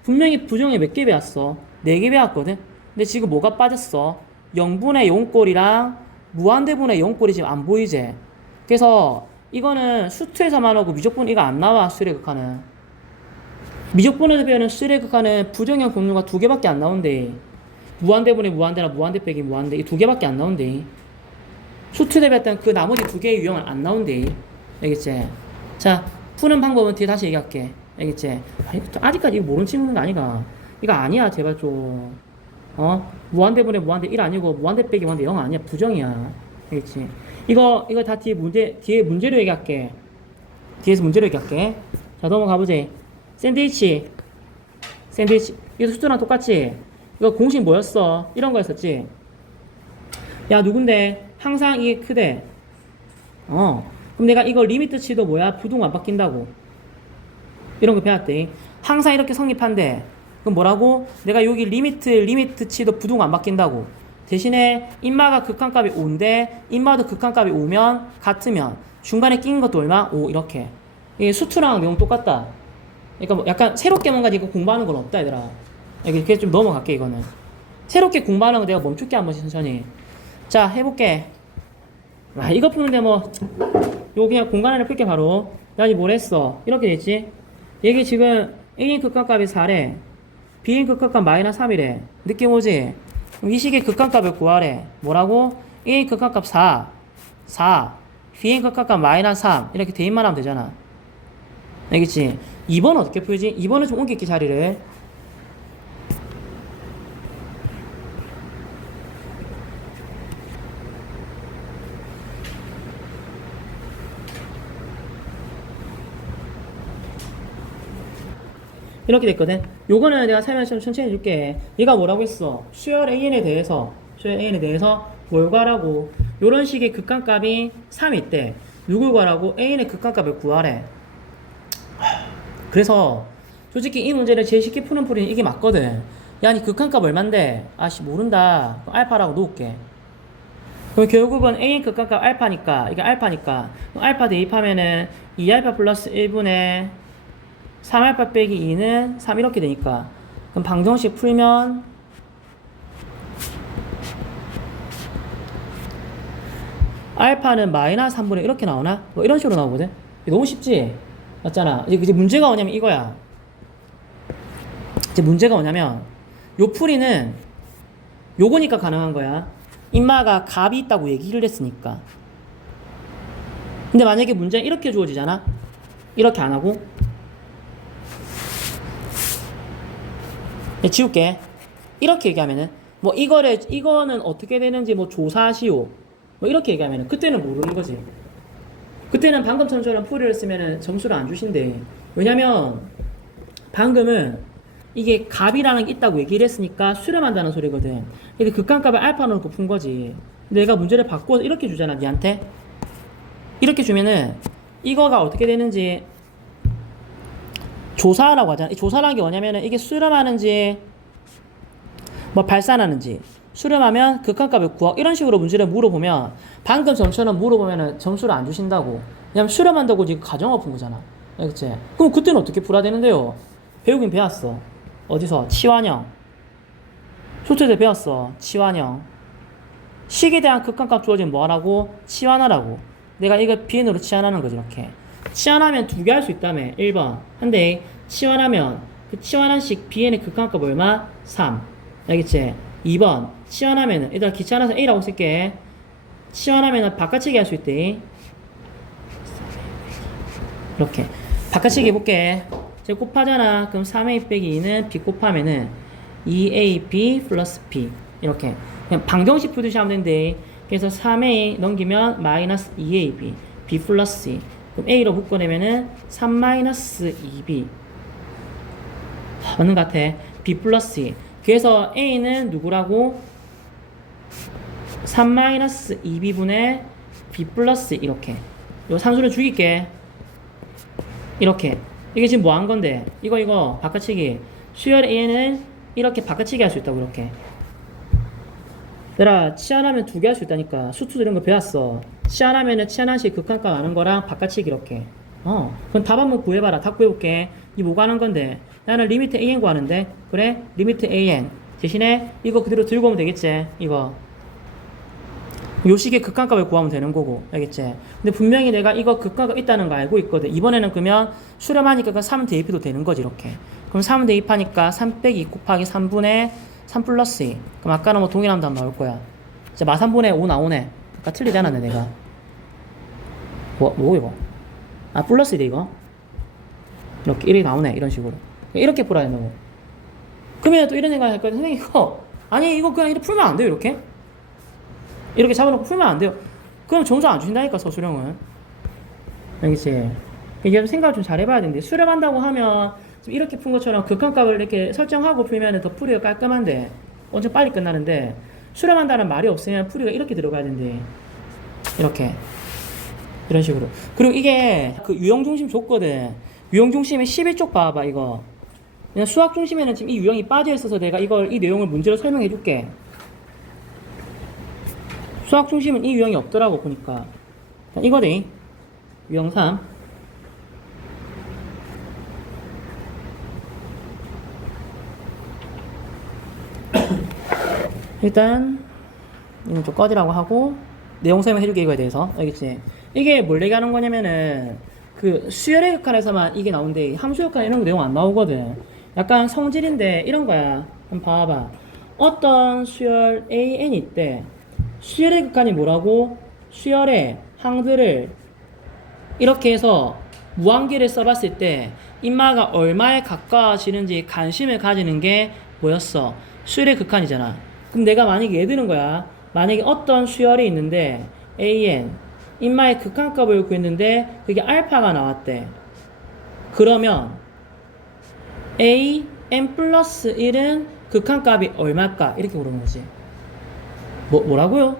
분명히 부정에 몇 개 배웠어? 4개 배웠거든? 근데 지금 뭐가 빠졌어? 0분의 0꼴이랑 무한대분의 0꼴이 지금 안 보이지? 그래서 이거는 수투에서만 하고 미적분 이거 안 나와. 수열의 극한은 미적분에서 배우는 수열의 극한은 부정형 공류가 2개밖에 안 나온대. 무한대분의 무한대나 무한대 빼기 무한대 이 2개밖에 안 나온대. 수투 대비했던 그 나머지 2개의 유형은 안 나온대. 알겠지? 자, 푸는 방법은 뒤에 다시 얘기할게. 알겠지? 아직까지 이거 모르는 친구는 아니가. 이거 아니야, 제발 좀. 무한대분의 무한대 1 아니고 무한대 빼기 무한대 0 아니야. 부정이야. 알겠지? 이거 다 뒤에 문제로 얘기할게. 뒤에서 문제로 얘기할게. 자, 넘어가보지. 샌드위치. 이거 수트랑 똑같지? 이거 공식 뭐였어? 이런 거였었지? 야, 누군데? 항상 이게 크대. 그럼 내가 이거 리미트 치도 뭐야? 부동 안 바뀐다고. 이런 거 배웠대. 항상 이렇게 성립한대. 그럼 뭐라고? 내가 여기 리미트 치도 부동 안 바뀐다고. 대신에 인마가 극한값이 5인데 인마도 극한값이 5면 같으면 중간에 낀 것도 얼마? 5 이렇게. 이게 수투랑 내용 똑같다. 그러니까 뭐 약간 새롭게 뭔가 이거 공부하는 건 없다 얘들아. 이렇게 좀 넘어갈게. 이거는 새롭게 공부하는 거 내가 멈출게 한 번씩 천천히. 자, 해볼게. 이거 푸는데 뭐 요거 그냥 공간 안에 풀게 바로. 나 이제 뭘 했어? 이렇게 됐지? 이게 지금 A인 극한값이 4래 B인 극한값 마이너스 3이래. 느낌 오지? 그럼 이 식의 극한값을 구하래. 뭐라고? A인 극한값 4 B인 극한값 마이너스 3 이렇게 대입만 하면 되잖아. 알겠지? 2번 어떻게 풀지? 2번은 좀 옮길게 자리를. 이렇게 됐거든. 요거는 내가 설명 좀 천천히 해줄게. 얘가 뭐라고 했어? 수열 AN에 대해서 뭘 구하라고? 요런 식의 극한값이 3이 있대. 누굴 구하라고? A의 극한값을 구하래. 그래서 솔직히 이 문제를 제일 쉽게 푸는 풀이는 이게 맞거든. 야, 니 극한값 얼만데? 아씨 모른다. 그럼 알파라고 놓을게. 그럼 결국은 A의 극한값 알파니까 이게 알파니까 알파 대입하면은 2알파 플러스 1분의 3알파 빼기 2는 3 이렇게 되니까 그럼 방정식 풀면 알파는 마이너스 3분의 이렇게 나오나? 뭐 이런 식으로 나오거든? 너무 쉽지? 맞잖아. 이제 문제가 뭐냐면 이거야. 이제 문제가 뭐냐면 요 풀이는 요거니까 가능한 거야. 인마가 값이 있다고 얘기를 했으니까. 근데 만약에 문제는 이렇게 주어지잖아? 이렇게 안 하고 지울게. 이렇게 얘기하면은 뭐 이거는 어떻게 되는지 뭐 조사하시오 뭐 이렇게 얘기하면은 그때는 모르는 거지. 그때는 방금처럼 풀이를 쓰면은 점수를 안 주신대. 왜냐면 방금은 이게 값이라는 게 있다고 얘기를 했으니까 수렴한다는 소리거든. 근데 극한값을 알파 놓고 푼 거지. 내가 문제를 바꿔서 이렇게 주잖아, 니한테. 이렇게 주면은 이거가 어떻게 되는지 조사라고 하잖아. 이 조사라는 게 뭐냐면은 이게 수렴하는지 뭐 발산하는지, 수렴하면 극한값을 구하, 이런 식으로 문제를 물어보면 방금 전처럼 물어보면은 점수를 안 주신다고. 왜냐면 수렴한다고 지금 가정을 푼 거잖아. 알겠지? 그럼 그때는 어떻게 풀어야 되는데요? 배우긴 배웠어. 어디서? 치환형. 소트 때 배웠어. 치환형. 식에 대한 극한값 주어지면 뭐 하라고? 치환하라고. 내가 이걸 bn으로 치환하는 거지, 이렇게. 치환하면 두 개 할 수 있다며. 1번. 근데 치환하면 그 치환한 식 bn의 극한값 얼마? 3. 알겠지? 2번. 치환하면은, 얘들아 귀찮아서 a라고 쓸게. 치환하면은 바깥치기 할 수 있대. 이렇게. 바깥치기 해볼게. 제가 곱하잖아. 그럼 3a 빼기 2는 b 곱하면은 2ab 플러스 b. 이렇게. 그냥 방정식 푸듯이 하면 되는데. 그래서 3a 넘기면 마이너스 2ab. b 플러스 c. 그럼 a로 묶어내면은 3 마이너스 2b. 맞는 것 같아. b 플러스 c. 그래서 a는 누구라고? 3 마이너스 2b분의 b 플러스 이렇게. 요 산수를 죽일게. 이렇게. 이게 지금 뭐 한 건데? 이거 바깥치기. 수열 a는 이렇게 바깥치기 할 수 있다고, 이렇게. 얘들아, 치환하면 두 개 할 수 있다니까. 수투 이런 거 배웠어. 치환하면은 치환한식 극한값 아는 거랑 바깥치기 이렇게. 그럼 답 한번 구해봐라. 답 구해볼게. 이 뭐가 하는 건데? 나는 리미트 an 구하는데. 그래? 리미트 an. 대신에 이거 그대로 들고 오면 되겠지? 이거. 요 식의 극한값을 구하면 되는 거고. 알겠지? 근데 분명히 내가 이거 극한값 있다는 거 알고 있거든. 이번에는 그러면 수렴하니까 그 3 대입해도 되는 거지, 이렇게. 그럼 3 대입하니까 3 빼기 2 곱하기 3분의 3 플러스 2. 그럼 아까는 뭐 동일한 답 나올 거야. 이제 마 3분의 5 나오네. 아까 틀리지 않았네, 내가. 뭐 이거? 아, 플러스 2대 이거? 이렇게 나오네, 이런 식으로. 이렇게 풀어야 된다고. 그러면 또 이런 생각 할거든. 선생님, 이거 그냥 이렇게 풀면 안 돼요, 이렇게? 이렇게 잡아놓고 풀면 안 돼요. 그럼 점수 안 주신다니까, 서술형은. 알겠지? 이게 생각을 좀 잘 해봐야 되는데, 수렴한다고 하면, 지금 이렇게 푼 것처럼 극한값을 이렇게 설정하고 풀면 더 풀이가 깔끔한데, 엄청 빨리 끝나는데, 수렴한다는 말이 없으면 풀이가 이렇게 들어가야 된대. 이렇게. 이런 식으로. 그리고 이게 그 유형중심 줬거든. 유형중심의 11쪽 봐봐, 이거. 그냥 수학중심에는 지금 이 유형이 빠져있어서 내가 이 내용을 문제로 설명해 줄게. 수학중심은 이 유형이 없더라고, 보니까. 이거네. 유형 3. 일단 이건 좀 꺼지라고 하고 내용 설명 해줄게, 이거에 대해서. 알겠지? 이게 뭘 얘기하는 거냐면은 그 수열의 극한에서만 이게 나오는데 함수 극한 이런 거 내용 안 나오거든. 약간 성질인데 이런 거야. 한번 봐봐. 어떤 수열 AN이 있대. 수열의 극한이 뭐라고? 수열의 항들을 이렇게 해서 무한계를 써봤을 때 인마가 얼마에 가까워지는지 관심을 가지는 게 뭐였어? 수열의 극한이잖아. 그럼 내가 만약에 예를 드는 거야. 만약에 어떤 수열이 있는데 AN 인마의 극한값을 구했는데 그게 알파가 나왔대. 그러면 AN 플러스 1은 극한값이 얼마일까? 이렇게 물어보는 거지. 뭐라고요?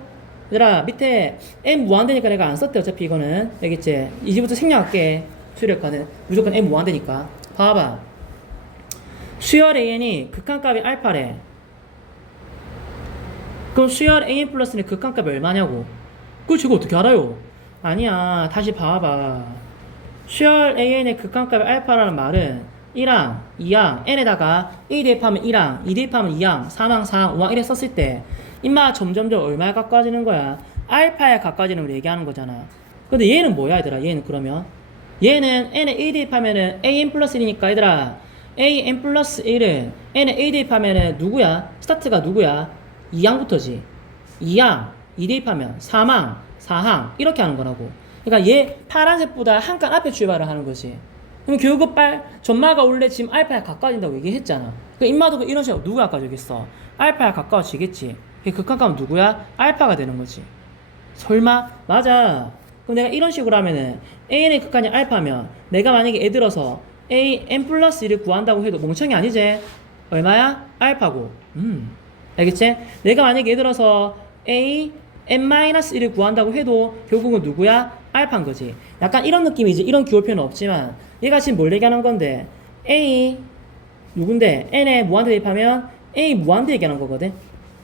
얘들아, 밑에 n 무한대니까 내가 안 썼대. 어차피 이거는. 알겠지? 이제부터 생략할게. 수열까는 무조건 n 무한대니까. 봐봐. 수열 AN이 극한값이 알파래. 그럼 수열 AN 플러스는 극한값이 얼마냐고. 그걸 제가 어떻게 알아요? 아니야. 다시 봐봐. 수열 AN의 극한값이 알파라는 말은 1항, 2항, n에다가 1 대입하면 1항, 2 대입하면 2항, 3항, 4항, 5항 이래 썼을 때 인마 점점점 얼마에 가까워지는 거야? 알파에 가까워지는 걸 얘기하는 거잖아. 근데 얘는 뭐야, 얘들아? 얘는 그러면 얘는 n에 1 대입하면은 an 플러스 1이니까 얘들아 an 플러스 1은 n에 1 대입하면은 누구야? 스타트가 누구야? 2항부터지. 2항, 2 대입하면 3항, 4항 이렇게 하는 거라고. 그러니까 얘 파란색보다 한 칸 앞에 출발을 하는 거지. 그럼 결국 전마가 원래 지금 알파에 가까워진다고 얘기했잖아. 그 인마도 이런 식으로 누구가 가까워지겠어? 알파에 가까워지겠지. 그 극한값은 누구야? 알파가 되는 거지. 설마? 맞아. 그럼 내가 이런 식으로 하면은 AN의 극한이 알파면 내가 만약에 예를 들어서 A n 플러스 1을 구한다고 해도 멍청이 아니지? 얼마야? 알파고. 알겠지? 내가 만약에 예를 들어서 A n 마이너스 1을 구한다고 해도 결국은 누구야? 알파인 거지. 약간 이런 느낌이지. 이런 기호표는 없지만 얘가 지금 뭘 얘기하는 건데 A 누군데? n에 무한대 대입하면 A 무한대 얘기하는 거거든.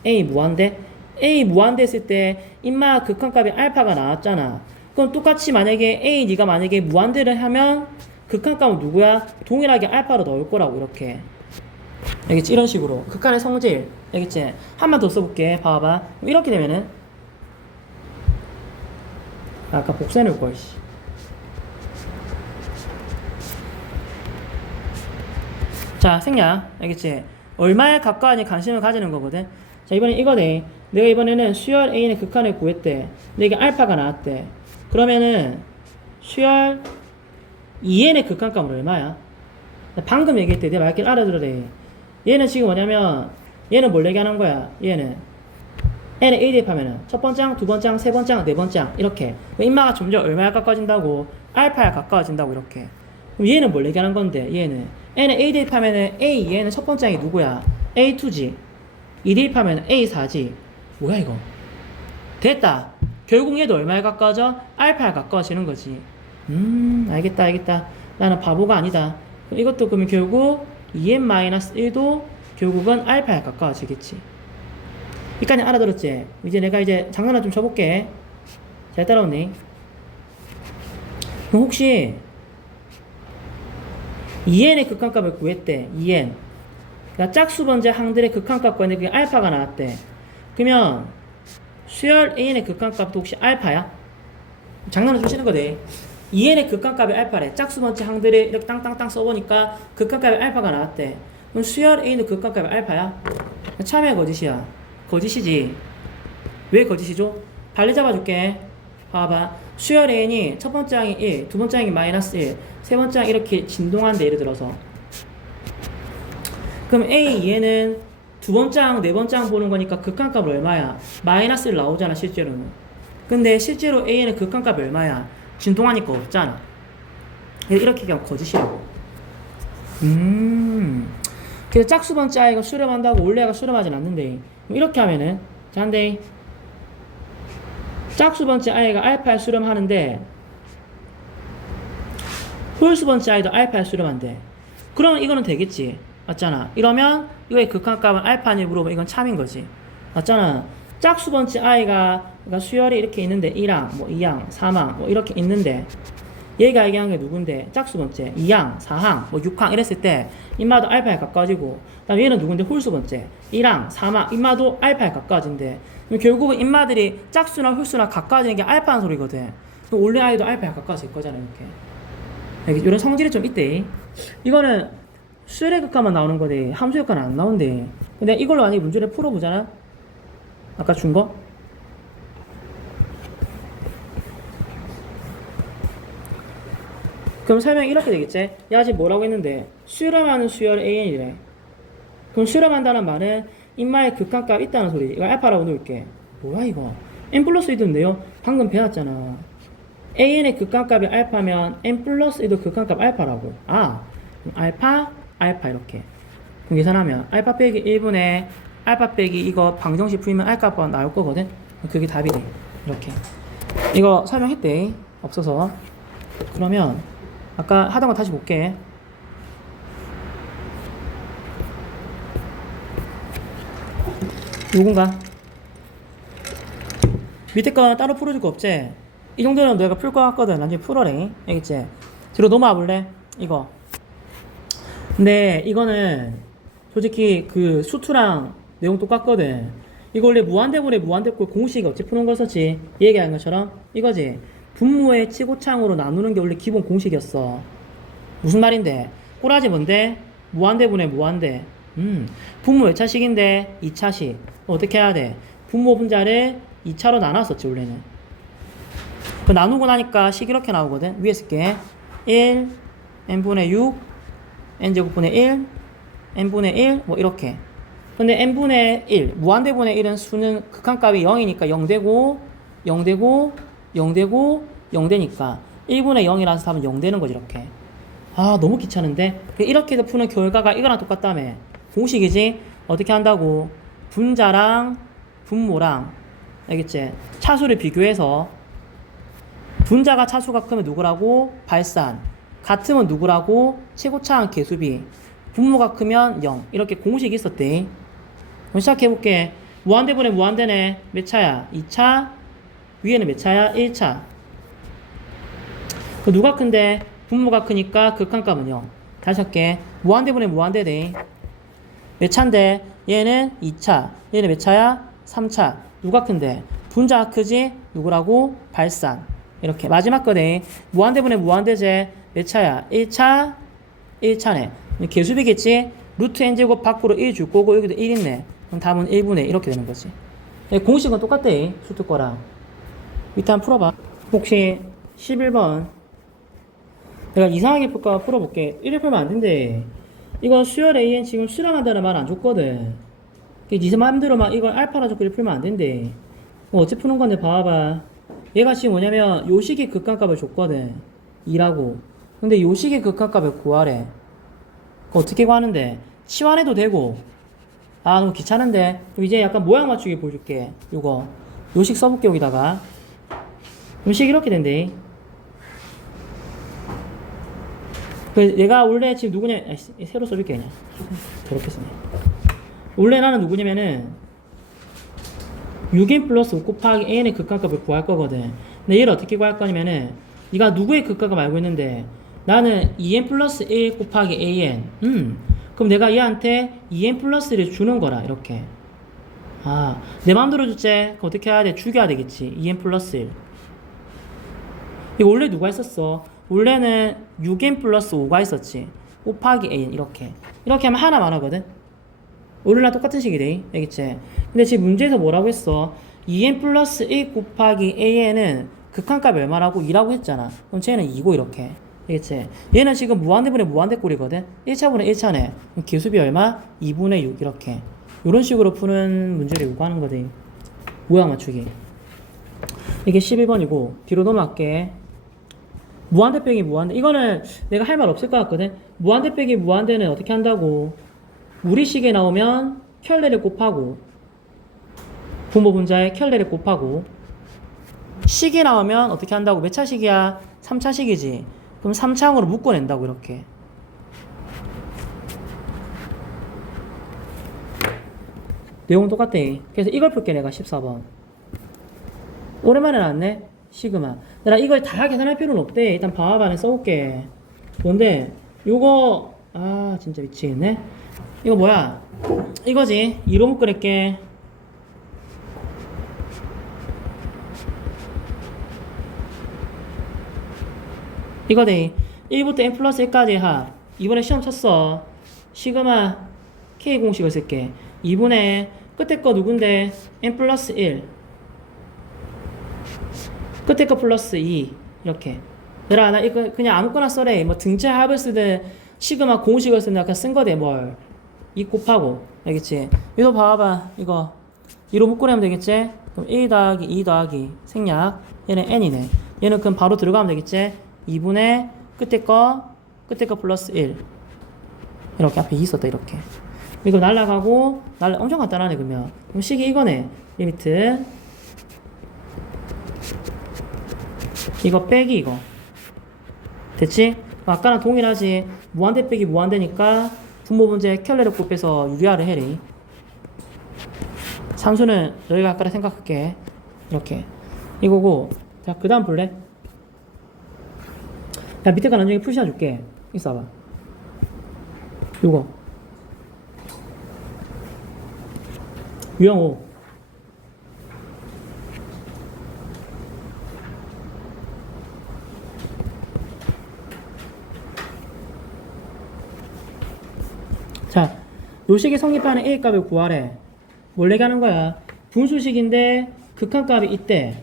A 무한대. A 무한대 했을 때 임마 극한값이 알파가 나왔잖아. 그럼 똑같이 만약에 A 네가 만약에 무한대를 하면 극한값은 누구야? 동일하게 알파로 넣을 거라고 이렇게. 알겠지? 이런 식으로 극한의 성질. 알겠지? 한 번 더 써볼게. 봐봐. 이렇게 되면은 아까 복사해놓을 걸. 자, 생략. 알겠지? 얼마에 가까우니 관심을 가지는 거거든. 자, 이번에 이거네. 내가 이번에는 수열 A의 극한을 구했대. 근데 이게 알파가 나왔대. 그러면은 수열 2n의 극한값은 얼마야? 방금 얘기했대. 내 말길 알아들어야 돼. 얘는 지금 뭐냐면 얘는 뭘 얘기하는 거야? 얘는 n에 A 대입하면은 첫 번째 항, 두 번째 항, 세 번째 항, 네 번째 항 이렇게 인마가 점점 얼마에 가까워진다고? 알파에 가까워진다고 이렇게. 그럼 얘는 뭘 얘기하는 건데? 얘는 n에 A 대입하면은 A 얘는 첫 번째 항이 누구야? A2지. 2 대입하면 A4지. 뭐야 이거? 됐다. 결국 얘도 얼마에 가까워져? 알파에 가까워지는 거지. 알겠다. 나는 바보가 아니다. 이것도 그러면 결국 2n-1도 결국은 알파에 가까워지겠지. 여기까지 알아들었지? 이제 내가 이제 장난을 좀 쳐볼게. 잘 따라오니? 그럼 혹시 2n의 극한값을 구했대. 2n. 그러니까 짝수 번째 항들의 극한값 구했는데 그게 알파가 나왔대. 그러면 수열 An의 극한값도 혹시 알파야? 장난을 좀 치는 거네. 2n의 극한값이 알파래. 짝수 번째 항들이 이렇게 땅땅땅 써보니까 극한값이 알파가 나왔대. 그럼 수열 A는 극한값이 알파야? 참여 거짓이야. 거짓이지. 왜 거짓이죠? 발리 잡아줄게. 봐봐. 수열 A는 첫 번째 항이 1, 두 번째 항이 마이너스 1, 세 번째 항이 이렇게 진동한데 예를 들어서. 그럼 A, 얘는 두 번째 항, 네 번째 항 보는 거니까 극한값은 얼마야? 마이너스 1 나오잖아, 실제로는. 근데 실제로 A는 극한값이 얼마야? 진동하니까 없잖아. 이렇게 얘기하면 거짓이라고. 그래서 짝수 번째 아이가 수렴한다고 원래 아이가 수렴하진 않는데. 이렇게 하면은, 자, 한데, 짝수 번째 아이가 알파에 수렴하는데, 홀수 번째 아이도 알파에 수렴한대. 그러면 이거는 되겠지. 맞잖아. 이러면 이거의 극한값은 알파니 물어보면 이건 참인 거지. 맞잖아. 짝수 번째 i가 그러니까 수열이 이렇게 있는데 1항, 뭐 2항, 3항 뭐 이렇게 있는데 얘가 얘기한 게 누군데? 짝수 번째 2항, 4항, 뭐 6항 이랬을 때 인마도 알파에 가까워지고 그다음에 얘는 누군데? 홀수 번째 1항, 3항 인마도 알파에 가까워진대. 그럼 결국은 인마들이 짝수나 홀수나 가까워지는 게 알파는 소리거든. 그럼 원래 i도 알파에 가까워질 거잖아 이렇게. 이런 성질이 좀 있대. 이거는 수열의 극한만 나오는 거지 함수의 극한은 안 나온대. 근데 이걸로 만약에 문제를 풀어보잖아. 아까 준 거? 그럼 설명이 이렇게 되겠지? 야 지금 뭐라고 했는데 수렴하는 수열 AN이래. 그럼 수렴한다는 말은 인마의 극한값 있다는 소리. 이거 알파라고 놓을게. 뭐야 이거? n 플러스 2도인데요? 방금 배웠잖아. AN의 극한값이 알파면 n 플러스 2도 극한값 알파라고. 아 알파 이렇게. 그럼 계산하면 알파 빼기 1분의 알파 빼기 이거 방정식 풀면 알파가 나올 거거든. 그게 답이 돼. 이렇게. 이거 설명했대. 없어서. 그러면 아까 하던 거 다시 볼게. 요건가? 밑에 거 따로 풀어줄 거 없지? 이 정도는 내가 풀 거 같거든. 나중에 풀어래. 알겠지? 뒤로 넘어와 볼래? 이거. 근데 이거는 솔직히 그 수투랑 내용 똑같거든. 이거 원래 무한대분의 무한대꼴 공식이 어찌 푸는 거였었지? 얘기한 것처럼 이거지. 분모의 치고창으로 나누는 게 원래 기본 공식이었어. 무슨 말인데? 꼬라지 뭔데? 무한대분의 무한대. 분모 몇 차식인데? 2차식. 어떻게 해야 돼? 분모 분자를 2차로 나눴었지 원래는. 그 나누고 나니까 식 이렇게 나오거든. 위에 쓸게. 1 n분의 6 n제곱분의 1 n분의 1 뭐 이렇게. 근데 n분의 1 무한대분의 1은 수는 극한값이 0이니까 0되고 0되고 0되고 0되니까 1분의 0이라서 하면 0 되는 거지 이렇게. 아 너무 귀찮은데. 이렇게 해서 푸는 결과가 이거랑 똑같다며. 공식이지. 어떻게 한다고? 분자랑 분모랑 알겠지? 차수를 비교해서 분자가 차수가 크면 누구라고? 발산. 같으면 누구라고? 최고차항 계수비. 분모가 크면 0. 이렇게 공식이 있었대. 그럼 시작해볼게. 무한대분의 무한대네. 몇 차야? 2차. 위에는 몇 차야? 1차. 누가 큰데? 분모가 크니까 극한값은 0. 다시 할게. 무한대분의 무한대네. 몇 차인데? 얘는 2차. 얘는 몇 차야? 3차. 누가 큰데? 분자가 크지? 누구라고? 발산. 이렇게. 마지막 거네. 무한대분의 무한대제. 몇 차야? 1차? 1차네. 계수비겠지? 루트 n제곱 밖으로 1 줄 거고 여기도 1 있네. 그럼 답은 1분의 이렇게 되는 거지. 공식은 똑같대. 수트 거랑. 밑에 한번 풀어봐. 혹시 11번 내가 이상하게 풀까 풀어볼게. 1을 풀면 안 된대. 이거 수열 AN 지금 수렴한다는 말 안 줬거든. 네 맘대로 막 이걸 알파라 줬고 1 풀면 안 된대. 어찌 푸는 건데 봐봐. 얘가 지금 뭐냐면 요식의 극한값을 줬거든. 2라고. 근데 요식의 극한값을 구하래. 어떻게 구하는데? 치환해도 되고. 아 너무 귀찮은데. 그럼 이제 약간 모양 맞추기 보여줄게. 요거 요식 써볼게. 여기다가 요식 이렇게 된대. 얘가 원래 지금 누구냐? 새로 써줄게 그냥. 저렇게 쓰네. 원래 나는 누구냐면은 6n 플러스 5 곱하기 an의 극한값을 구할 거거든. 근데 얘를 어떻게 구할 거냐면은 네가 누구의 극한값 알고 있는데 나는 2n 플러스 1 곱하기 an. 그럼 내가 얘한테 2n 플러스를 주는 거라 이렇게. 아, 내 마음대로 줬지? 그럼 어떻게 해야 돼? 죽여야 되겠지. 2n 플러스 1. 이거 원래 누가 했었어? 원래는 6n 플러스 5가 있었지. 곱하기 an 이렇게. 이렇게 하면 하나만 하거든. 원래랑 똑같은 식이래. 알겠지? 근데 지금 문제에서 뭐라고 했어? 2n 플러스 1 곱하기 an은 극한값이 얼마라고? 2라고 했잖아. 그럼 쟤는 2고 이렇게. 알겠지? 얘는 지금 무한대분의 무한대꼴이거든. 1차분의 1차네. 그럼 계수비 얼마? 2분의 6 이렇게. 이런 식으로 푸는 문제를 요구하는 거지. 모양 맞추기. 이게 11번이고 뒤로 넘어갈게. 무한대 빼기 무한대. 이거는 내가 할 말 없을 것 같거든. 무한대 빼기 무한대는 어떻게 한다고? 우리식에 나오면 켤레를 곱하고 분모 분자에 켤레를 곱하고 식이 나오면 어떻게 한다고? 몇 차식이야? 3차식이지. 그럼 3차항으로 묶어낸다고 이렇게. 내용 똑같대. 그래서 이걸 풀게 내가 14번. 오랜만에 나왔네. 시그마. 내가 이걸 다 계산할 필요는 없대. 일단 방학 안에 써볼게. 뭔데? 요거 아 진짜 미치겠네. 이거 뭐야? 이거지. 2로 묶어낼게. 이거대. 1부터 n 플러스 1까지 합. 이번에 시험 쳤어. 시그마 K 공식을 쓸게. 2분의 끝에 거 누군데? n 플러스 1. 끝에 거 플러스 2. 이렇게. 얘들아, 나 이거 그냥 아무거나 써래. 뭐 등차 합을 쓰든 시그마 공식을 쓰든 그냥 쓴 거대, 뭘. 2 곱하고. 알겠지? 이거 봐봐. 이거. 2로 묶어내면 되겠지? 그럼 1 더하기 2 더하기 생략. 얘는 n이네. 얘는 그럼 바로 들어가면 되겠지? 2분의 끝에 거 플러스 1. 이렇게 앞에 2 있었다, 이렇게. 이거 날라가고, 엄청 간단하네, 그러면. 그럼 식이 이거네. 리미트. 이거 빼기, 이거. 됐지? 아까랑 동일하지. 무한대 빼기 무한대니까 분모 문제 켤레를 곱해서 유리화를 해리. 산수는 너희가 아까랑 생각할게. 이렇게. 이거고. 자, 그 다음 볼래? 야, 밑에 거 나중에 푸시해 줄게. 있어봐. 요거. 유형 5. 자, 요식이 성립하는 A 값을 구하래. 뭘 얘기하는 거야? 분수식인데 극한값이 있대.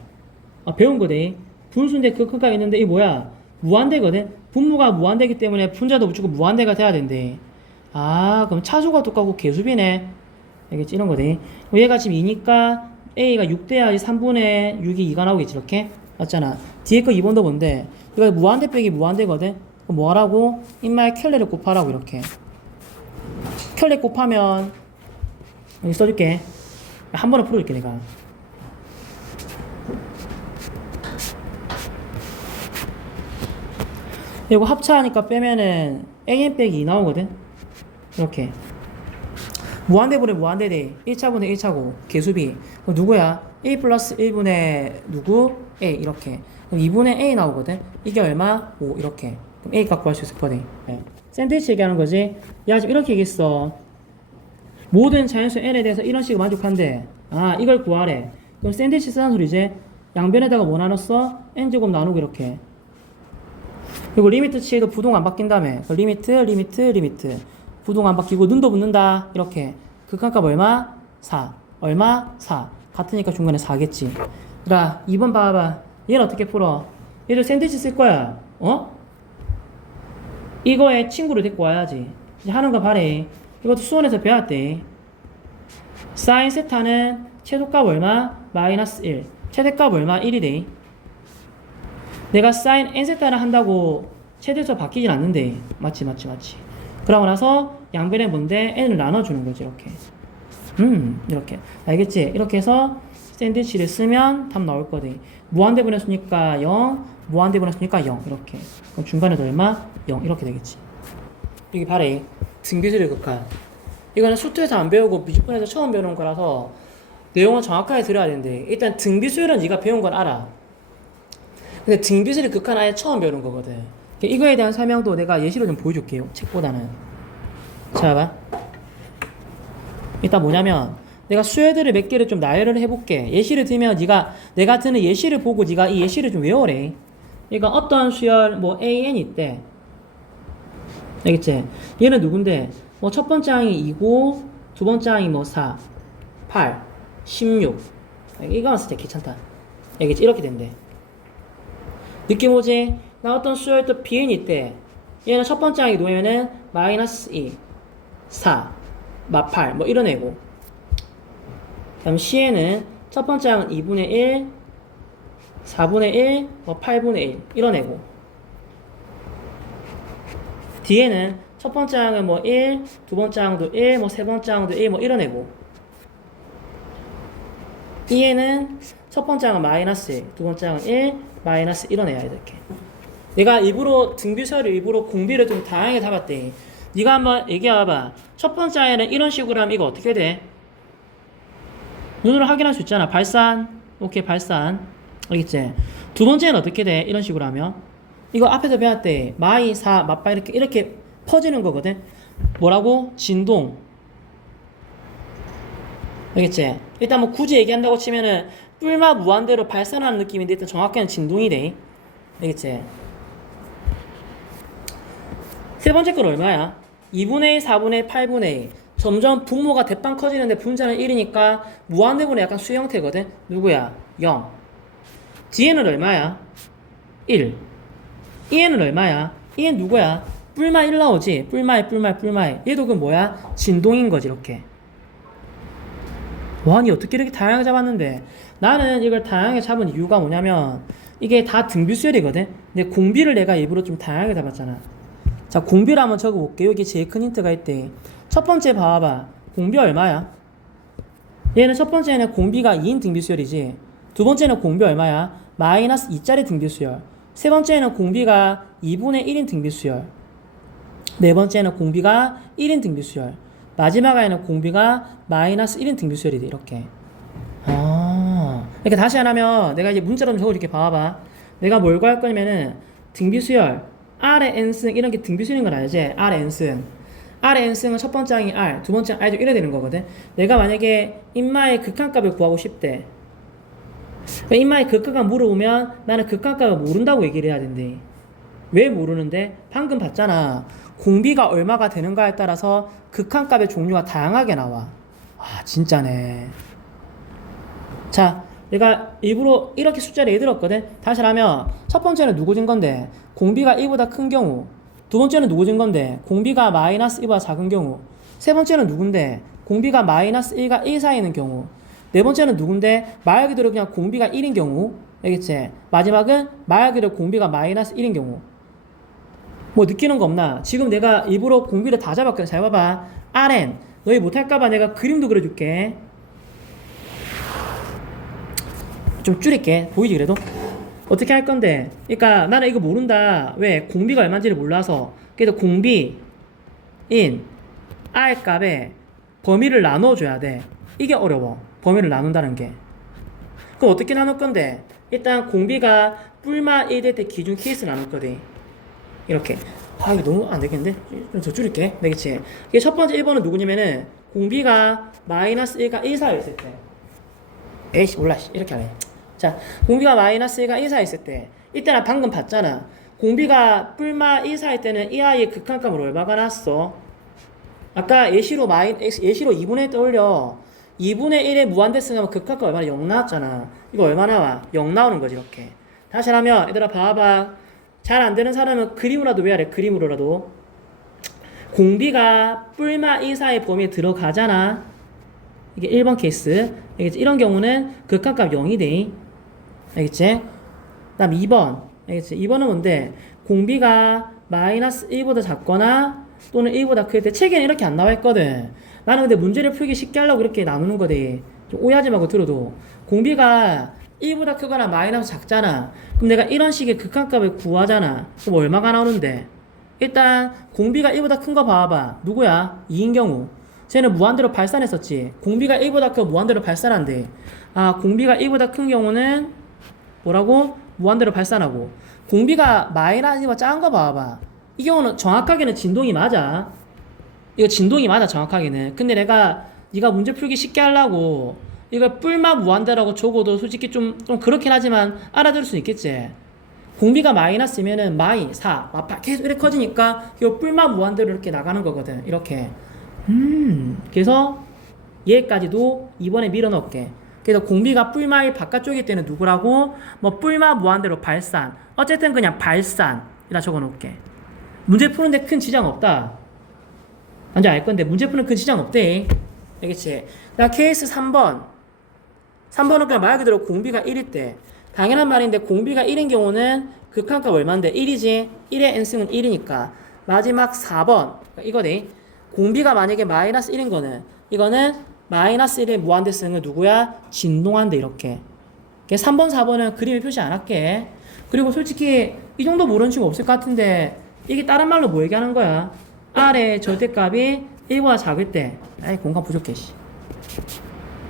아, 배운 거대. 분수인데 극한값이 있는데 이 뭐야? 무한대거든? 분모가 무한대기 때문에 분자도 무조건 무한대가 돼야 된대. 아, 그럼 차수가 똑같고 개수비네. 알겠지? 이런 거대. 얘가 지금 2니까 A가 6 돼야지 3분의 6이 2가 나오겠지, 이렇게. 맞잖아. 뒤에 거 2번도 뭔데? 이거 무한대 빼기 무한대거든? 그럼 뭐 하라고? 인마의 켤레를 곱하라고 이렇게. 켤레 곱하면 여기 써줄게. 한 번에 풀어줄게 내가. 이거 합차하니까 빼면은 an 빼기 2 나오거든? 이렇게. 무한대분의 무한대대 1차분의 1차고 개수비. 그럼 누구야? 1 플러스 1분의 누구? a 이렇게. 그럼 2분의 a 나오거든? 이게 얼마? 5 이렇게. 그럼 a 값 구할 수 있을 거네. 네. 샌드위치 얘기하는 거지. 야 지금 이렇게 얘기했어. 모든 자연수 n에 대해서 이런 식으로 만족한대. 아 이걸 구하래. 그럼 샌드위치 쓰는 소리지. 양변에다가 뭐 나눴어? n제곱 나누고 이렇게. 그리고 리미트 치에도 부동 안 바뀐다며. 리미트 부동 안 바뀌고 눈도 붙는다 이렇게. 극한값 얼마? 4 얼마? 4 같으니까 중간에 4겠지. 그러니까 2번 봐봐. 얘는 어떻게 풀어? 얘도 샌드위치 쓸 거야. 어? 이거에 친구를 데리고 와야지. 이제 하는 거 바래. 이것도 수원에서 배웠대. 사인 세타는 최소값 얼마? 마이너스 1 최대값 얼마? 1이 돼. 내가 사인 n 세타를 한다고 최대수 바뀌진 않는데. 맞지. 그러고 나서 양변에 뭔데? n을 나눠주는 거지 이렇게. 이렇게. 알겠지? 이렇게 해서 샌드위치를 쓰면 답 나올 거지. 무한대분했으니까 0 무한대분했으니까 0 이렇게. 그럼 중간에도 얼마? 0 이렇게 되겠지. 여기 바래. 등비수를 극한. 이거는 수투에서 안 배우고 뮤직본에서 처음 배우는 거라서 내용은 정확하게 들어야 되는데 일단 등비수열은 네가 배운 건 알아. 근데 등비수를 극한 아예 처음 배우는 거거든. 이거에 대한 설명도 내가 예시로 좀 보여줄게요. 책보다는. 자 봐. 일단 뭐냐면 내가 수열들을 몇 개를 좀 나열을 해볼게. 예시를 들면 내가 드는 예시를 보고 네가 이 예시를 좀 외워래. 그러니까 어떤 수열 뭐 AN이 있대. 알겠지? 얘는 누군데? 뭐 첫 번째 항이 2고 두 번째 항이 뭐 4, 8, 16. 이거만 쓸 때 괜찮다. 알겠지? 이렇게 된대. 느낌 오지? 나 어떤 수열 또 BN이 있대. 얘는 첫 번째 항이 놓으면은 마이너스 2, 4, 8 뭐 이런 애고. 그다음 C에는 첫 번째 항은 2분의 1, 4분의 1, 뭐 8분의 1 이런 애고. D에는 첫 번째 항은 뭐 1, 두 번째 항도 1, 뭐 세 번째 항도 1, 뭐 이런 애고. E에는 첫 번째 항은 마이너스 1, 두 번째 항은 1, 마이너스 이런 애야 이렇게. 내가 일부러 등비수열을 일부러 공비를 좀 다양하게 잡았대. 네가 한번 얘기해봐. 첫 번째 항에는 이런 식으로 하면 이거 어떻게 돼? 눈으로 확인할 수 있잖아. 발산. 오케이 발산. 알겠지? 두 번째는 어떻게 돼? 이런 식으로 하면 이거 앞에서 배웠대. 마이 4, 맞바 이렇게 퍼지는 거거든. 뭐라고? 진동. 알겠지? 일단 뭐 굳이 얘기한다고 치면은 뿔마 무한대로 발산하는 느낌인데 일단 정확히는 진동이 돼. 알겠지? 세 번째 건 얼마야? 2분의 1, 4분의 1, 8분의 1. 점점 분모가 대빵 커지는데 분자는 1이니까 무한대분의 약간 수의 형태거든. 누구야? 0. 뒤에는 얼마야? 1. 얘는 얼마야? 얘는 누구야? 뿔마 1 나오지? 뿔마에. 얘도 그 뭐야? 진동인 거지 이렇게. 와, 니 어떻게 이렇게 다양하게 잡았는데? 나는 이걸 다양하게 잡은 이유가 뭐냐면 이게 다 등비수열이거든? 근데 공비를 내가 일부러 좀 다양하게 잡았잖아. 자, 공비를 한번 적어볼게요. 여기 제일 큰 힌트가 있대. 첫 번째 봐봐. 공비 얼마야? 얘는 첫 번째는 공비가 2인 등비수열이지. 두 번째는 공비 얼마야? 마이너스 2짜리 등비수열. 세 번째는 공비가 2분의 1인 등비수열. 네 번째는 공비가 1인 등비수열. 마지막에는 공비가 마이너스 1인 등비수열이 돼. 이렇게. 이렇게 다시 하면 내가 이제 문자로 좀 적어줄게. 봐봐. 내가 뭘 구할 거냐면은 등비수열 R의 N승 이런 게 등비수열인 건 알지? R의 N승. R의 N승은 첫 번째 항이 R, 두 번째 항이 R도 이래 되는 거거든. 내가 만약에 인마의 극한값을 구하고 싶대. 인마의 극한값 물어보면 나는 극한값을 모른다고 얘기를 해야 된대. 왜 모르는데? 방금 봤잖아. 공비가 얼마가 되는가에 따라서 극한값의 종류가 다양하게 나와. 아 진짜네. 자, 내가 일부러 이렇게 숫자를 예들었거든. 다시 하면 첫 번째는 누구 준 건데? 공비가 1보다 큰 경우. 두 번째는 누구 준 건데? 공비가 마이너스 1보다 작은 경우. 세 번째는 누군데? 공비가 마이너스 1과 1 사이에 있는 경우. 네 번째는 누군데? 말 그대로 그냥 공비가 1인 경우. 알겠지? 마지막은 말 그대로 공비가 마이너스 1인 경우. 뭐 느끼는 거 없나? 지금 내가 일부러 공비를 다 잡았거든. 잘 봐봐. Rn 너희 못할까봐 내가 그림도 그려줄게. 좀 줄일게. 보이지 그래도? 어떻게 할 건데? 그러니까 나는 이거 모른다. 왜? 공비가 얼마인지를 몰라서. 그래서 공비 인 R 값에 범위를 나눠줘야 돼. 이게 어려워. 범위를 나눈다는 게. 그럼 어떻게 나눌 건데? 일단 공비가 뿔마 1될 때 기준 케이스 나눌 거지. 이렇게. 아, 이거 너무 안 되겠는데? 좀 더 줄일게. 되겠지? 이게 첫 번째 1번은 누구냐면은 공비가 마이너스 1과 1 사이에 있을 때. 에이씨, 몰라. 이렇게 하네. 자, 공비가 마이너스 1과 1 사이에 있을 때. 이때는 방금 봤잖아. 공비가 뿔마 1 사이일 때는 이 아이의 극한값을 얼마가 났어? 아까 예시로 2분의 1 떠올려. 2분의 1의 무한대승하면 극한값 얼마나 0 나왔잖아. 이거 얼마 나와? 0 나오는 거지, 이렇게. 다시 하면, 얘들아, 봐봐. 잘 안 되는 사람은 그림으로라도 외워야 돼, 그림으로라도. 공비가 뿔마 1 사이 범위에 들어가잖아. 이게 1번 케이스. 알겠지? 이런 경우는 극한값 0이 돼. 알겠지? 그 다음 2번. 알겠지? 2번은 뭔데? 공비가 마이너스 1보다 작거나 또는 1보다 클 때 책에는 이렇게 안 나와 있거든. 나는 근데 문제를 풀기 쉽게 하려고 이렇게 나누는 거지. 좀 오해하지 말고 들어도. 공비가 1보다 크거나 마이너스 작잖아. 그럼 내가 이런 식의 극한값을 구하잖아. 그럼 얼마가 나오는데? 일단 공비가 1보다 큰 거 봐봐. 누구야? 2인 경우. 쟤는 무한대로 발산했었지. 공비가 1보다 크고 무한대로 발산한대. 아, 공비가 1보다 큰 경우는 뭐라고? 무한대로 발산하고. 공비가 마이너스 1보다 작은 거 봐봐. 이 경우는 정확하게는 진동이 맞아. 이거 진동이 맞아, 정확하게는. 근데 네가 문제 풀기 쉽게 하려고 이걸 뿔마 무한대라고 적어도 솔직히 좀 그렇긴 하지만 알아들을 수 있겠지. 공비가 마이너스면은 마이 4 계속 이렇게 커지니까 이거 뿔마 무한대로 이렇게 나가는 거거든. 이렇게. 그래서 얘까지도 이번에 밀어넣을게. 그래서 공비가 뿔마 1 바깥쪽일 때는 누구라고? 뭐 뿔마 무한대로 발산. 어쨌든 그냥 발산이라 적어놓을게. 문제 푸는데 큰 지장 없다. 완전 알 건데 문제 푸는 큰 지장 없대. 알겠지? 나 케이스 3번. 3번은 그냥 말 그대로 공비가 1일 때. 당연한 말인데 공비가 1인 경우는 극한값 얼마인데? 1이지? 1의 n승은 1이니까. 마지막 4번. 이거네. 공비가 만약에 마이너스 1인 거는 이거는 마이너스 1의 무한대승은 누구야? 진동한대 이렇게. 3번, 4번은 그림에 표시 안 할게. 그리고 솔직히 이 정도 모르는 친구 없을 것 같은데 이게 다른 말로 뭐 얘기하는 거야? R의 절대값이 1보다 작을 때. 아이 공간 부족해 씨.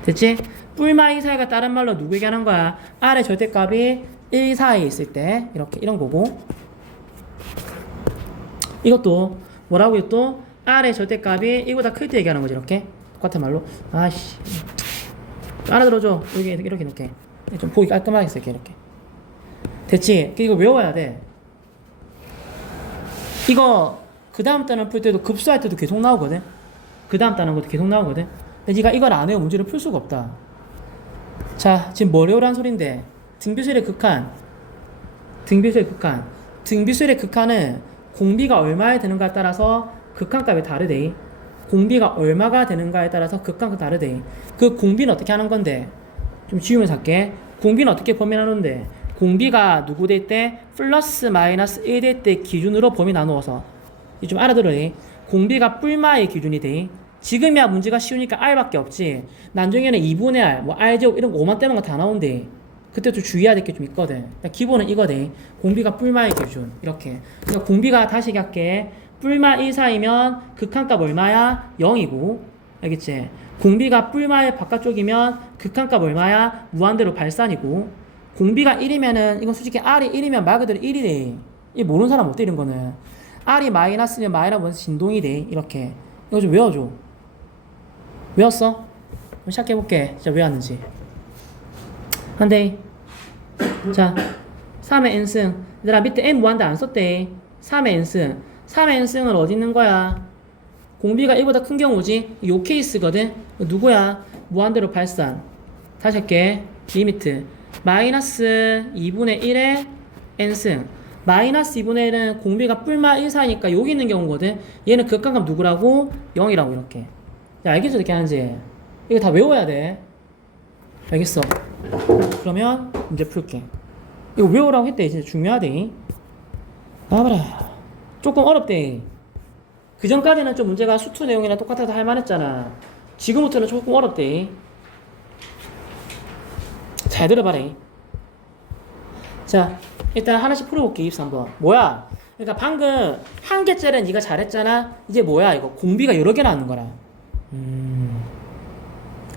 됐지? 뿔마 2 사이가 다른 말로 누구 얘기하는 거야? R의 절대값이 1 사이에 있을 때 이렇게 이런 거고. 이것도 뭐라고 이것도 R의 절대값이 1보다 클 때 얘기하는 거지 이렇게. 똑같은 말로. 아씨. 알아들어줘. 여기 이렇게 좀 보기 깔끔하게 쓸게 이렇게. 됐지? 이거 외워야 돼. 이거 그 다음 단원 풀 때도 급수할 때도 계속 나오거든. 그 다음 단원 것도 계속 나오거든. 근데 네가 이걸 안 외우면 문제를 풀 수가 없다. 자, 지금 뭘 외우라는 소린데? 등비수열의 극한. 등비수열의 극한은 공비가 얼마에 되는가에 따라서 극한값이 다르대. 공비가 얼마가 되는가에 따라서 극한값이 다르대. 그 공비는 어떻게 하는 건데? 좀 지우면서 할게. 공비는 어떻게 범위 나누는데? 공비가 누구 될 때? 플러스 마이너스 1 될 때 기준으로 범위 나누어서. 좀 알아들어야 공비가 뿔마의 기준이 돼. 지금이야 문제가 쉬우니까 R밖에 없지. 나중에는 2분의 R, 뭐 R제곱 이런 거 5만 떼는 거 다 나온대. 그때 좀 주의해야 될 게 좀 있거든. 기본은 이거 돼. 공비가 뿔마의 기준. 이렇게. 그러니까 공비가 다시 할게. 뿔마 1 사이면 극한값 얼마야? 0이고. 알겠지? 공비가 뿔마의 바깥쪽이면 극한값 얼마야? 무한대로 발산이고. 공비가 1이면은 이건 솔직히 R이 1이면 말 그대로 1이래. 이 모르는 사람 못 때리는 거는. R이 마이너스면 마이너스 진동이 돼. 이렇게. 이거 좀 외워줘. 외웠어? 시작해볼게. 진짜 외웠는지. 한데. 자, 3의 n승. 얘들아, 밑에 n 무한대 안 썼대. 3의 n승. 3의 n승은 어디 있는 거야? 공비가 1보다 큰 경우지. 요 케이스거든. 누구야? 무한대로 발산. 다시 할게. 리미트. 마이너스 2분의 1의 n승. 마이너스 2분의 1은 공비가 뿔마 1 사이니까 여기 있는 경우거든. 얘는 극한값 누구라고? 0이라고 이렇게. 야, 알겠어? 어떻게 하는지. 이거 다 외워야 돼. 알겠어? 그러면 문제 풀게. 이거 외우라고 했대. 진짜 중요하대. 봐봐라. 조금 어렵대. 그 전까지는 좀 문제가 수투 내용이랑 똑같아서 할만했잖아. 지금부터는 조금 어렵대. 잘 들어봐라. 자, 일단 하나씩 풀어볼게. 입수 한번. 뭐야? 그러니까 방금 한 개짜리는 네가 잘했잖아. 이제 뭐야? 이거 공비가 여러 개 나오는 거라.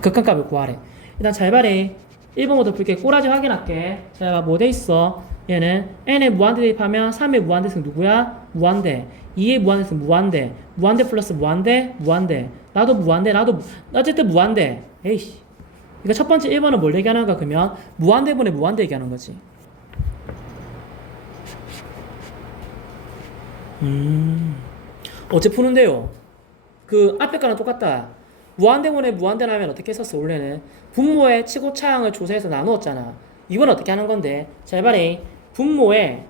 극한값을 구하래. 일단 잘 봐래. 1번부터 풀게. 꼬라지 확인할게. 자, 뭐 돼 있어? 얘는 n의 무한대 대입하면 3의 무한대승 누구야? 무한대. 2의 무한대승 무한대. 무한대 플러스 무한대. 무한대. 나도 무한대. 나도 어쨌든 무한대. 에이씨. 그러니까 첫 번째 1번은 뭘 얘기하는가? 그러면 무한대분의 무한대 얘기하는 거지. 어째 푸는데요? 그 앞에 거랑 똑같다. 무한대분의 무한대 나면 어떻게 했었어? 원래는 분모의 치고차항을 조사해서 나누었잖아. 이건 어떻게 하는 건데? 잘 봐래. 분모에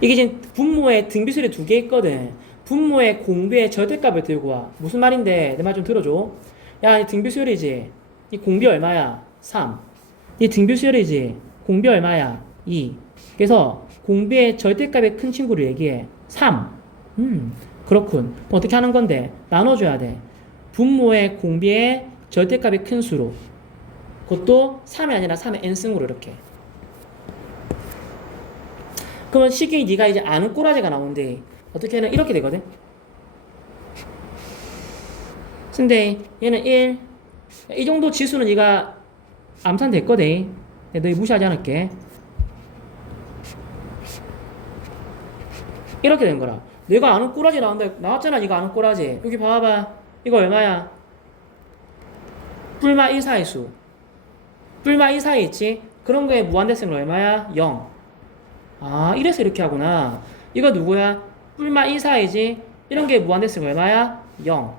이게 지금 분모에 등비수열이 두 개 있거든. 분모의 공비의 절대값을 들고 와. 무슨 말인데? 내 말 좀 들어줘. 야, 이 등비수열이지? 이 공비 얼마야? 3. 이 등비수열이지? 공비 얼마야? 2. 그래서 공비의 절대값의 큰 친구를 얘기해. 3. 그렇군. 어떻게 하는 건데? 나눠줘야 돼. 분모의 공비의 절대값이 큰 수로. 그것도 3이 아니라 3의 n승으로 이렇게. 그러면 식이 네가 이제 아는 꼬라지가 나오는데 어떻게 하면 이렇게 되거든. 근데 얘는 1. 이 정도 지수는 네가 암산 됐거든. 너희 무시하지 않을게. 이렇게 된 거라. 내가 아는 꼬라지 나왔잖아. 네가 아는 꼬라지. 여기 봐봐. 이거 얼마야? 뿔마 1 사의 수. 뿔마 1 사이 있지? 그런 거에 무한대승은 얼마야? 0. 아, 이래서 이렇게 하구나. 이거 누구야? 뿔마 1 사이지? 이런 게 무한대승은 얼마야? 0.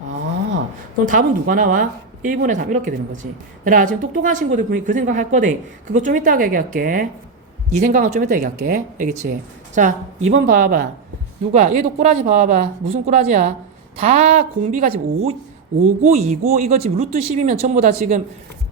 아, 그럼 답은 누가 나와? 1분의 3 이렇게 되는 거지. 얘들아, 지금 똑똑한 친구들 그 생각 할 거대. 그거 좀 이따가 얘기할게. 이 생각은 좀 이따 얘기할게. 알겠지? 자, 2번 봐봐. 누가? 얘도 꼬라지 봐봐. 무슨 꼬라지야? 다 공비가 지금 5고 2고 이거 지금 루트 10이면 전부 다 지금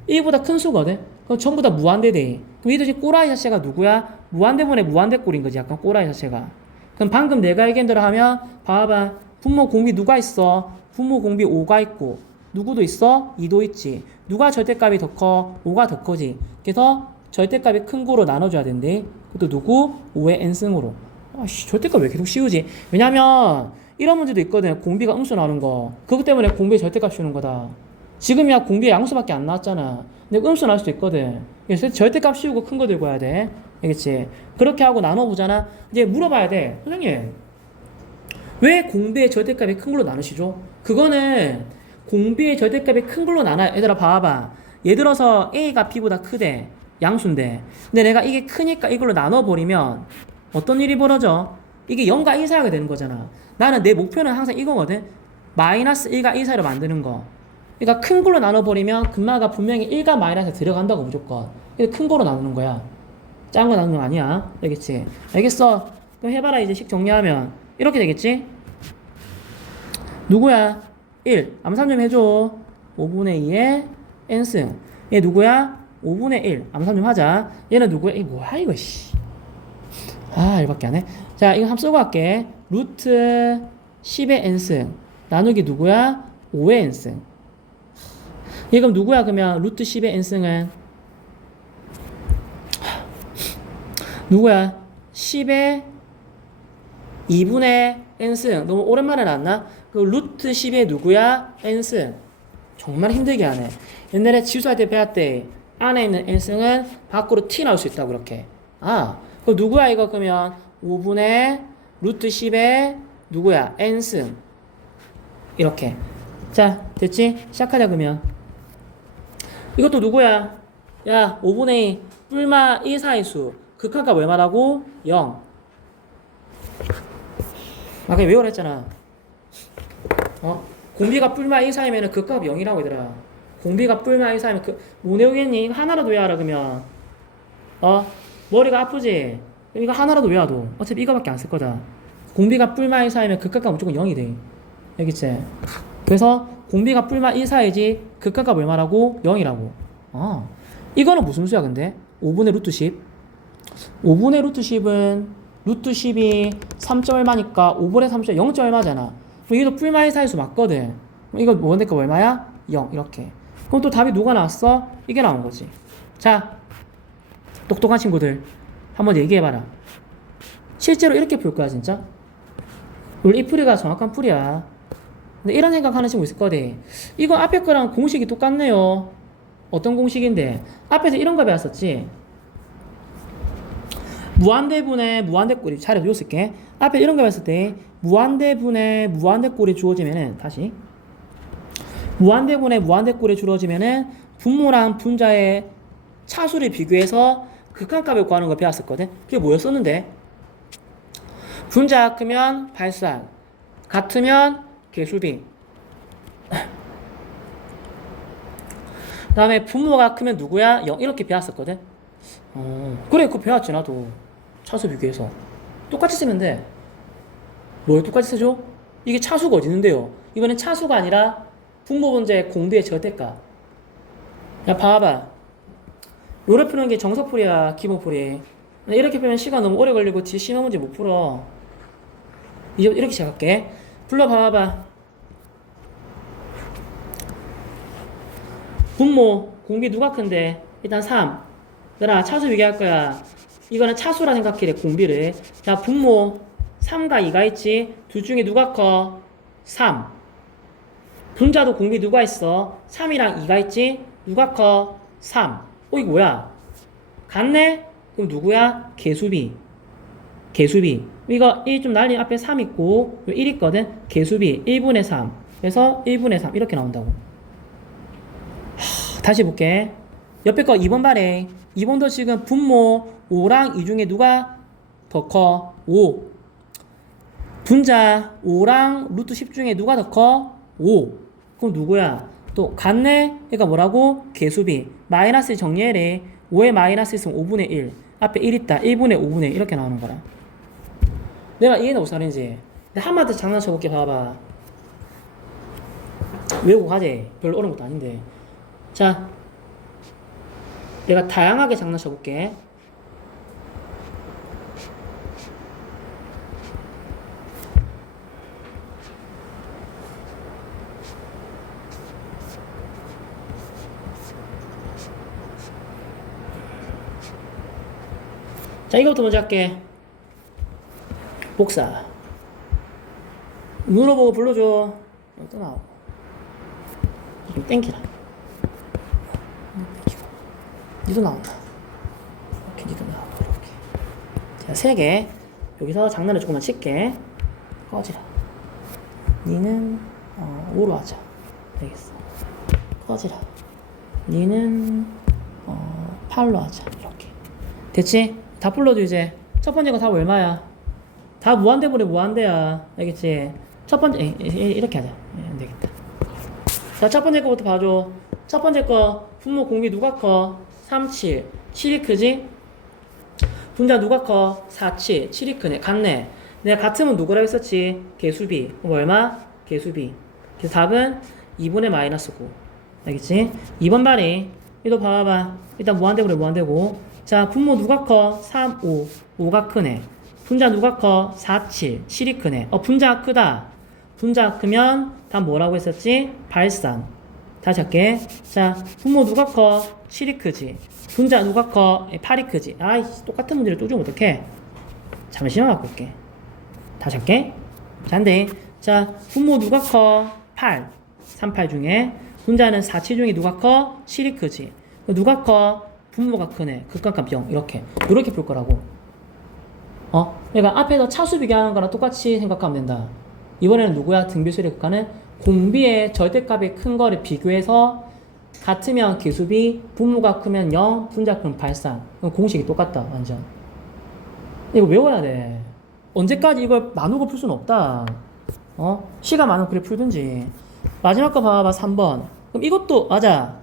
1보다 큰 수거든? 그럼 전부 다 무한대대. 그럼 얘도 지금 꼬라지 자체가 누구야? 무한대분의 무한대꼴인 거지. 약간 꼬라지 자체가. 그럼 방금 내가 얘기한 대로 하면 봐봐. 분모 공비 누가 있어? 분모 공비 5가 있고 누구도 있어? 2도 있지. 누가 절대값이 더 커? 5가 더 커지. 그래서 절대값이 큰 거로 나눠줘야 된대. 그것도 누구? 5의 n승으로. 아씨, 절대값 왜 계속 씌우지? 왜냐면 이런 문제도 있거든. 공비가 음수 나오는 거. 그것 때문에 공비의 절대값 씌우는 거다. 지금이야 공비의 양수밖에 안 나왔잖아. 근데 음수 나올 수도 있거든. 그래서 절대값 씌우고 큰 거 들고 와야 돼. 알겠지? 그렇게 하고 나눠보잖아. 이제 물어봐야 돼. 선생님, 왜 공비의 절대값이 큰 걸로 나누시죠? 그거는 공비의 절대값이 큰 걸로 나눠. 얘들아 봐봐. 예를 들어서 A가 B보다 크대. 양수인데. 근데 내가 이게 크니까 이걸로 나눠버리면 어떤 일이 벌어져? 이게 0과 1 사이가 되는 거잖아. 나는 내 목표는 항상 이거거든. 마이너스 1과 1 사이로 만드는 거. 그러니까 큰 걸로 나눠버리면 금마가 분명히 1과 마이너스 들어간다고 무조건. 그래서 큰 거로 나누는 거야. 작은 거 나누는 거 아니야. 알겠지? 알겠어. 그럼 해봐라. 이제 식 정리하면 이렇게 되겠지? 누구야? 1. 암산 좀 해줘. 5분의 2의 n승. 얘 누구야? 5분의 1. 암산 좀 하자. 얘는 누구야? 이 뭐야 이거 씨. 아, 이거밖에 안 해. 자, 이거 한번 쓰고 갈게. 루트 10의 n승 나누기 누구야? 5의 n승. 얘 그럼 누구야? 그러면 루트 10의 n승은 누구야? 10의 2분의 n승. 너무 오랜만에 나왔나? 그 루트 10의 누구야? n승. 정말 힘들게 하네. 옛날에 지수할 때 배웠대. 안에 있는 n승은 밖으로 t 나올 수 있다고 그렇게. 아, 그럼 누구야 이거? 그러면 5분의 루트 10의 누구야? n승. 이렇게. 자, 됐지? 시작하자 그러면. 이것도 누구야? 야, 5분의 2 뿔마 1 사이수. 극한값 얼마라고? 0. 아까 외우라 했잖아. 공비가 뿔마 1 사이면 극한값 0이라고 얘들아. 공비가 뿔마 1 사이면 뭐 외우겠니? 하나라도 외워라 그러면. 머리가 아프지? 이거 하나라도 외워도 어차피 이거밖에 안 쓸 거다. 공비가 뿔마 1 사이면 극한값 무조건 0이 돼. 알겠지? 그래서 공비가 뿔마 1 사이지 극한값 얼마라고? 0이라고. 이거는 무슨 수야 근데? 5분의 루트 10. 5분의 루트 10은 루트 10이 3점 얼마니까 5분의 3점 0점 얼마잖아. 그럼 이것도 풀마이 사이수 맞거든. 그럼 이거 원대값 얼마야? 0 이렇게. 그럼 또 답이 누가 나왔어? 이게 나온 거지. 자, 똑똑한 친구들 한번 얘기해봐라. 실제로 이렇게 풀 거야 진짜? 원래 이 풀이가 정확한 풀이야. 근데 이런 생각하는 친구 있을 거대. 이거 앞에 거랑 공식이 똑같네요. 어떤 공식인데? 앞에서 이런 거 배웠었지? 무한대분의 무한대꼴이 차례 요 쓸게. 앞에 이런 거 배웠을 때 무한대분의 무한대꼴이 주어지면은 다시 무한대분의 무한대꼴이 주어지면은 분모랑 분자의 차수를 비교해서 극한값을 구하는 거 배웠었거든. 그게 뭐였었는데? 분자가 크면 발산, 같으면 개수비. 그 다음에 분모가 크면 누구야? 0 이렇게 배웠었거든. 그래 그거 배웠지 나도. 차수 비교해서 똑같이 쓰면 돼. 뭘 똑같이 쓰죠? 이게 차수가 어디 있는데요? 이거는 차수가 아니라 분모 분자의 공비의 절대값. 야 봐봐. 요래 푸는 게 정석풀이야 기본풀이. 이렇게 풀면 시간 너무 오래 걸리고 뒤에 심한 문제 못 풀어. 이제 이렇게 시작할게. 불러봐봐. 분모 공비 누가 큰데? 일단 3. 얘들아 차수 비교할 거야. 이거는 차수라 생각해 공비를. 자 분모 3과 2가 있지. 둘 중에 누가 커? 3. 분자도 공비 누가 있어? 3이랑 2가 있지. 누가 커? 3. 이거 뭐야? 같네? 그럼 누구야? 개수비. 개수비. 이거 1 좀 날린 앞에 3 있고 1 있거든. 개수비 1분의 3. 그래서 1분의 3 이렇게 나온다고. 다시 볼게. 옆에 거 2번 발에 2번도 지금 분모 5랑 2 중에 누가 더 커? 5. 분자 5랑 루트 10 중에 누가 더 커? 5. 그럼 누구야? 또 같네? 그러니까 뭐라고? 개수비. 마이너스 정리해래. 5에 마이너스 있으면 5분의 1. 앞에 1 있다. 1분의 5분의 1 이렇게 나오는 거라. 내가 이해는 못하는지. 근데 한마디 더 장난쳐볼게. 봐봐. 외우고 가재. 별로 어려운 것도 아닌데. 자, 내가 다양하게 장난쳐볼게. 자, 이거부터 먼저 할게. 복사. 눈으로 보고 불러줘. 또 나오고. 좀 땡기라. 땡기고. 니도 나온다. 이렇게 니도 나오고, 이렇게. 자, 3개. 여기서 장난을 조금만 칠게. 꺼지라. 니는, 5로 하자. 되겠어. 꺼지라. 니는, 8로 하자. 이렇게. 됐지? 다 불러줘, 이제. 첫 번째 거 답 얼마야? 다 무한대분의 무한대야. 알겠지? 첫 번째, 이렇게 하자. 안 되겠다. 자, 첫 번째 거부터 봐줘. 첫 번째 거, 분모 공비 누가 커? 3, 7. 7이 크지? 분자 누가 커? 4, 7. 7이 크네. 같네. 내가 같으면 누구라고 했었지? 개수비. 그럼 얼마? 개수비. 그래서 답은 2분의 마이너스 9. 알겠지? 2번 반이. 이거 봐봐. 일단 무한대분의 무한대고. 자, 분모 누가 커? 3, 5. 5가 크네. 분자 누가 커? 4, 7. 7이 크네. 분자가 크다. 분자가 크면 다 뭐라고 했었지? 발산. 다시 할게. 자, 분모 누가 커? 7이 크지. 분자 누가 커? 8이 크지. 아이씨, 똑같은 문제를 또 주면 어떡해? 잠시만 갖고 올게. 다시 할게. 자, 한대. 자, 분모 누가 커? 8. 3, 8 중에. 분자는 4, 7 중에 누가 커? 7이 크지. 누가 커? 분모가 크네. 극한값 0. 이렇게 풀 거라고. 그러니까 앞에서 차수 비교하는 거랑 똑같이 생각하면 된다. 이번에는 누구야? 등비수의 극한은 공비의 절대값이 큰 거를 비교해서 같으면 개수비, 분모가 크면 0, 분자 크면 발산. 공식이 똑같다. 완전. 이거 외워야 돼. 언제까지 이걸 나누고 풀 수는 없다. 시간 많으면 그래 풀든지. 마지막 거 봐봐. 3번. 그럼 이것도 맞아.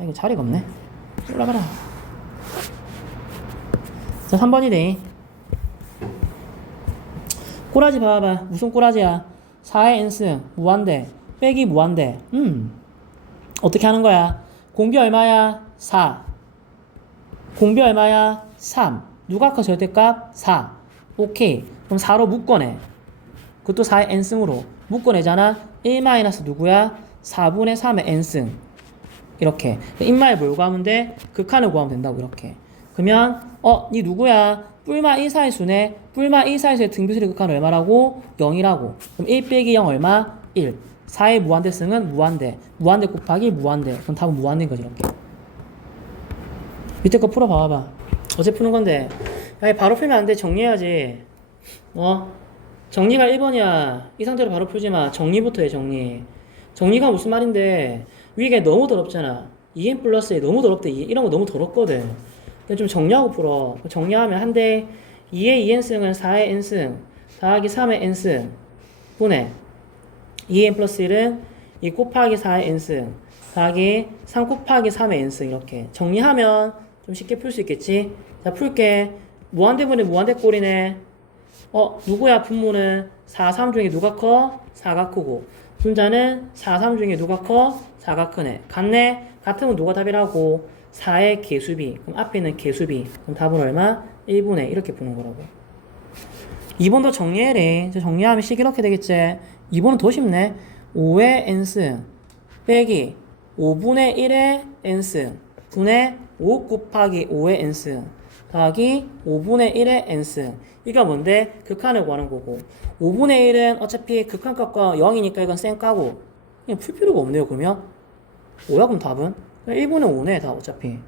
이거 자리가 없네. 올라가라. 자, 3번이네. 꼬라지 봐봐. 무슨 꼬라지야? 4의 n승 무한대 빼기 무한대. 어떻게 하는 거야? 공비 얼마야? 4. 공비 얼마야? 3. 누가 커 절대값? 4. 오케이. 그럼 4로 묶어내. 그것도 4의 n승으로 묶어내잖아. 1 마이너스 누구야? 4분의 3의 n승. 이렇게. 인마에 뭘 구하면 돼? 극한을 구하면 된다고 이렇게. 그러면 니 누구야? 뿔마 1 사이수네. 뿔마 1 사이수의 등비수의 극한은 얼마라고? 0이라고. 그럼 1 빼기 0 얼마? 1. 4의 무한대승은 무한대. 무한대 곱하기 무한대. 그럼 답은 무한대인 거지 이렇게. 밑에 거 풀어봐봐. 어제 푸는 건데. 야, 바로 풀면 안 돼. 정리해야지. 정리가 1번이야. 이 상태로 바로 풀지 마. 정리부터 해, 정리. 정리가 무슨 말인데, 위에 너무 더럽잖아. 2n 플러스에 너무 더럽대. 이런 거 너무 더럽거든. 그냥 좀 정리하고 풀어. 정리하면 한대 2의 2n승은 4의 n승 더하기 3의 n승 분의 2n 플러스 1은 2 곱하기 4의 n승 더하기 3 곱하기 3의 n승. 이렇게 정리하면 좀 쉽게 풀 수 있겠지. 자, 풀게. 무한대분의 무한대꼴이네. 누구야? 분모는 4, 3 중에 누가 커? 4가 크고 분자는 4, 3 중에 누가 커? 4가 크네. 같네? 같으면 누가 답이라고? 4의 개수비. 그럼 앞에 있는 개수비. 그럼 답은 얼마? 1분의 이렇게 푸는 거라고. 2번도 정리해래. 정리하면 식 이렇게 되겠지. 2번은 더 쉽네. 5의 n승 빼기 5분의 1의 n승 분의 5 곱하기 5의 n승 더하기 5분의 1의 n승. 이거 뭔데? 극한을 구하는 거고. 5분의 1은 어차피 극한값과 0이니까 이건 쌩까고 그냥 풀 필요가 없네요. 그러면 5야 그럼 답은? 1분의 5네 다 어차피.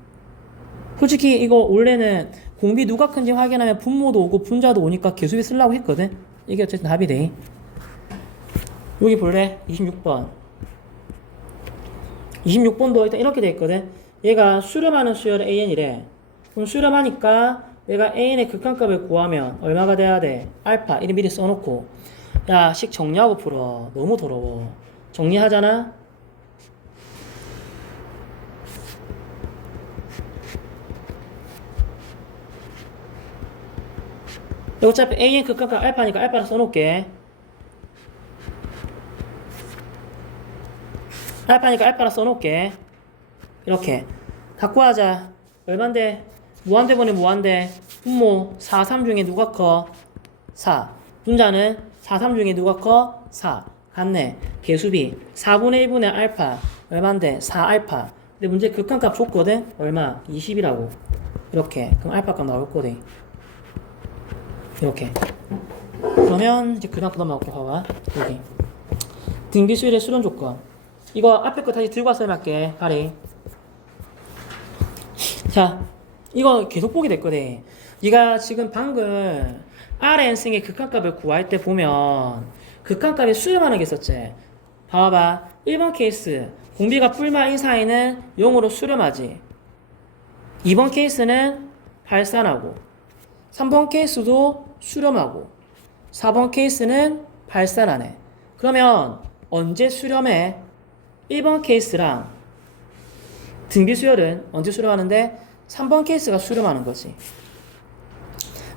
솔직히 이거 원래는 공비 누가 큰지 확인하면 분모도 오고 분자도 오니까 개수비 쓰려고 했거든. 이게 어쨌든 답이 돼. 여기 볼래? 26번 26번도 일단 이렇게 돼 있거든. 얘가 수렴하는 수열 an이래. 그럼 수렴하니까 내가 an의 극한값을 구하면 얼마가 돼야 돼? 알파. 이리 미리 써놓고 야, 식 정리하고 풀어. 너무 더러워. 정리하잖아. 어차피 a의 극한값 알파니까 알파를 써놓을게. 알파니까 알파를 써놓을게. 이렇게 갖고 하자. 얼만데? 무한대분의 무한대. 분모 4, 3 중에 누가 커? 4. 분자는 4, 3 중에 누가 커? 4. 같네. 개수비 4분의 1분의 알파 얼만데? 4알파. 근데 문제 극한값 줬거든? 얼마? 20이라고. 이렇게. 그럼 알파값 나올 거대. 이렇게. 그러면 이제 그다음 넘어갈게. 봐봐. 여기 등비수열의 수렴 조건. 이거 앞에 거 다시 들고 와서 설명할게. 가리. 자, 이거 계속 보게 됐거든. 네가 지금 방금 Rn승의 극한값을 구할 때 보면 극한값에 수렴하는 게 있었지. 봐봐. 1번 케이스 공비가 뿔마 1 사이는 0으로 수렴하지. 2번 케이스는 발산하고 3번 케이스도 수렴하고 4번 케이스는 발산하네. 그러면 언제 수렴해? 1번 케이스랑 등비수열은 언제 수렴하는데 3번 케이스가 수렴하는 거지.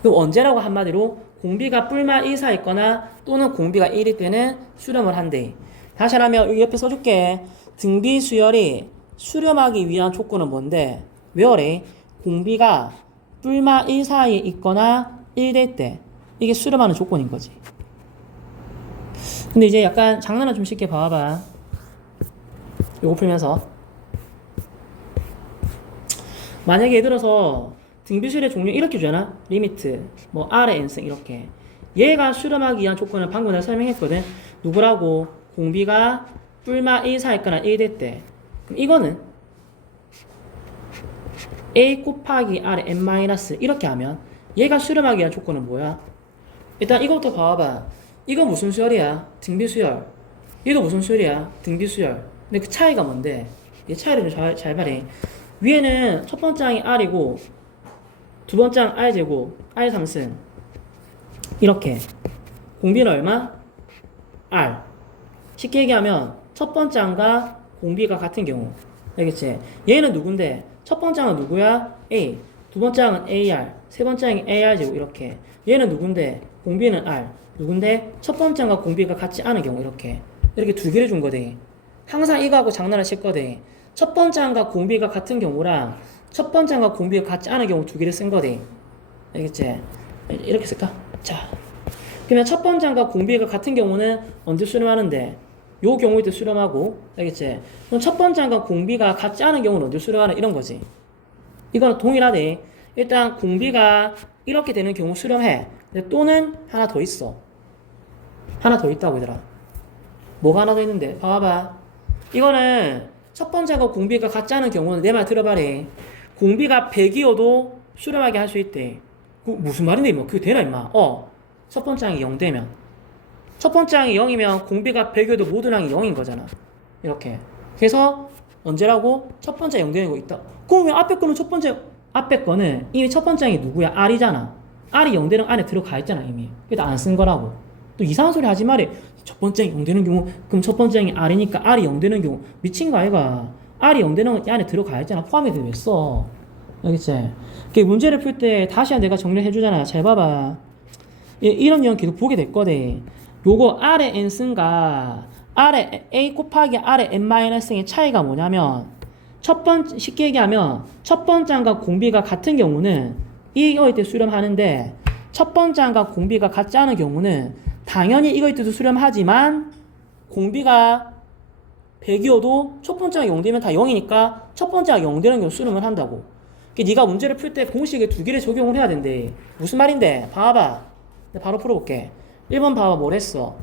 그럼 언제라고 한마디로 공비가 뿔마 1 사이 있거나 또는 공비가 1일 때는 수렴을 한대. 다시 하면 여기 옆에 써줄게. 등비수열이 수렴하기 위한 조건은 뭔데? 외워래. 공비가 뿔마 1 사이에 있거나 1될 때 이게 수렴하는 조건인 거지. 근데 이제 약간 장난을 좀 쉽게 봐봐. 요거 풀면서 만약에 예를 들어서 등비수열의 종류 이렇게 주잖아. 리미트 뭐 R의 n승 이렇게. 얘가 수렴하기 위한 조건을 방금 내가 설명했거든. 누구라고? 공비가 뿔마 1 사이거나 1될 때. 그럼 이거는 A 곱하기 R의 n 마이너스 이렇게 하면 얘가 수렴하기 위한 조건은 뭐야? 일단 이것부터 봐봐. 이거 무슨 수열이야? 등비수열. 얘도 무슨 수열이야? 등비수열. 근데 그 차이가 뭔데? 이 차이를 좀 잘 봐래. 위에는 첫 번째 항이 R이고 두 번째 항 R제곱 R3승 이렇게. 공비는 얼마? R. 쉽게 얘기하면 첫 번째 항과 공비가 같은 경우. 알겠지? 얘는 누군데? 첫 번째 항은 누구야? A. 두 번째 항은 AR. 세 번째 항이 AR제곱 이렇게. 얘는 누군데? 공비는 R. 누군데? 첫 번째 항과 공비가 같지 않은 경우 이렇게. 이렇게 두 개를 준 거대. 항상 이거하고 장난을 칠 거대. 첫 번째 항과 공비가 같은 경우랑 첫 번째가 공비가 같지 않은 경우 두 개를 쓴 거지. 알겠지? 이렇게 쓸까? 자, 그러면 첫 번째가 공비가 같은 경우는 언제 수렴하는데? 요 경우에 때 수렴하고, 알겠지? 그럼 첫 번째가 공비가 같지 않은 경우는 언제 수렴하는 이런 거지. 이거는 동일하대. 일단 공비가 이렇게 되는 경우 수렴해. 근데 또는 하나 더 있어. 하나 더 있다고 얘들아. 뭐가 하나 더 있는데? 봐봐. 이거는 첫 번째가 공비가 같지 않은 경우는 내 말 들어봐래. 공비가 100이어도 수렴하게 할 수 있대. 그 무슨 말인데 임마? 그게 되나 임마? 첫 번째 항이 0 되면 첫 번째 항이 0이면 공비가 100이어도 모든 항이 0인 거잖아. 이렇게. 그래서 언제라고? 첫 번째 0 되는 거 있다. 그럼 왜 앞에 거는 첫 번째 앞에 거는 이미 첫 번째 항이 누구야? R이잖아. R이 0 되는 안에 들어가 있잖아 이미. 그래도 안 쓴 거라고. 또 이상한 소리 하지 말이. 첫 번째 항이 0 되는 경우 그럼 첫 번째 항이 R이니까 R이 0 되는 경우 미친 거 아이가? R이 0 되는 건 이 안에 들어가 있잖아. 포함이 돼 왜 써? 알겠지? 그 문제를 풀 때 다시 내가 정리를 해주잖아. 잘 봐봐. 이런 경우 계속 보게 될 거대. 요거 R의 n승과 R의 a 곱하기 R의 n-승의 차이가 뭐냐면 쉽게 얘기하면 첫 번째 항과 공비가 같은 경우는 이거일 때 수렴하는데 첫 번째 항과 공비가 같지 않은 경우는 당연히 이거일 때도 수렴하지만 공비가 100이어도 첫 번째 항이 0 되면 다 0이니까 첫 번째 항이 0 되는 경우 수렴을 한다고. 네가 문제를 풀 때 공식에 두 개를 적용을 해야 된대. 무슨 말인데? 봐봐. 내가 바로 풀어볼게. 1번 봐봐. 뭘 했어?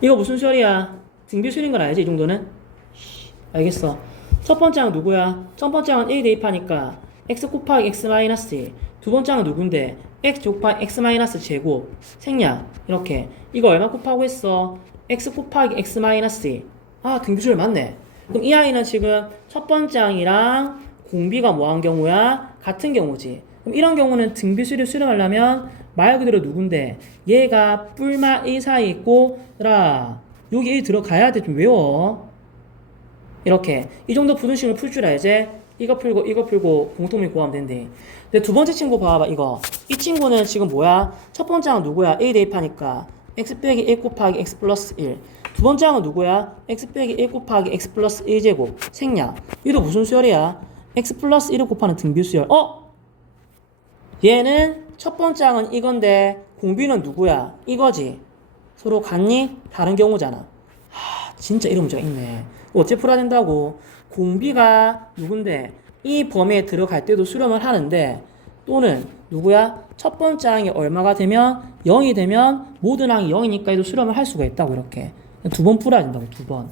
이거 무슨 수열이야? 등비수열인 건 알지? 이 정도는? 알겠어. 첫 번째 항은 누구야? 첫 번째 항은 A 대입하니까 x 곱하기 x 마이너스 1. 두 번째 항은 누군데? x 곱하기 x 마이너스 제곱. 생략. 이렇게. 이거 얼마 곱하고 했어? x 곱하기 x 마이너스 1. 아, 등비수열 맞네. 그럼 이 아이는 지금 첫 번째 항이랑 공비가 뭐한 경우야? 같은 경우지. 그럼 이런 경우는 등비수를 수렴하려면 말 그대로 누군데? 얘가 뿔마 1 사이에 있고 여기 1 들어가야 돼. 좀 외워. 이렇게. 이 정도 부등식을 풀 줄 알지? 이거 풀고 공통점 구하면 된대. 근데 두 번째 친구 봐봐. 이거. 이 친구는 지금 뭐야? 첫 번째 항은 누구야? A 대입하니까 x 빼기 1 곱하기 x 플러스 1. 두 번째 항은 누구야? x 빼기 1 곱하기 x 플러스 1제곱. 생략. 이도 무슨 수열이야? x 플러스 1을 곱하는 등비수열. 얘는 첫 번째 항은 이건데 공비는 누구야? 이거지. 서로 같니? 다른 경우잖아. 진짜 이런 문제가 있네. 어째 풀어야 된다고? 공비가 누군데 이 범위에 들어갈 때도 수렴을 하는데 또는 누구야? 첫 번째 항이 얼마가 되면 0이 되면 모든 항이 0이니까 얘도 수렴을 할 수가 있다고. 이렇게 두 번 풀어야 된다고. 두 번.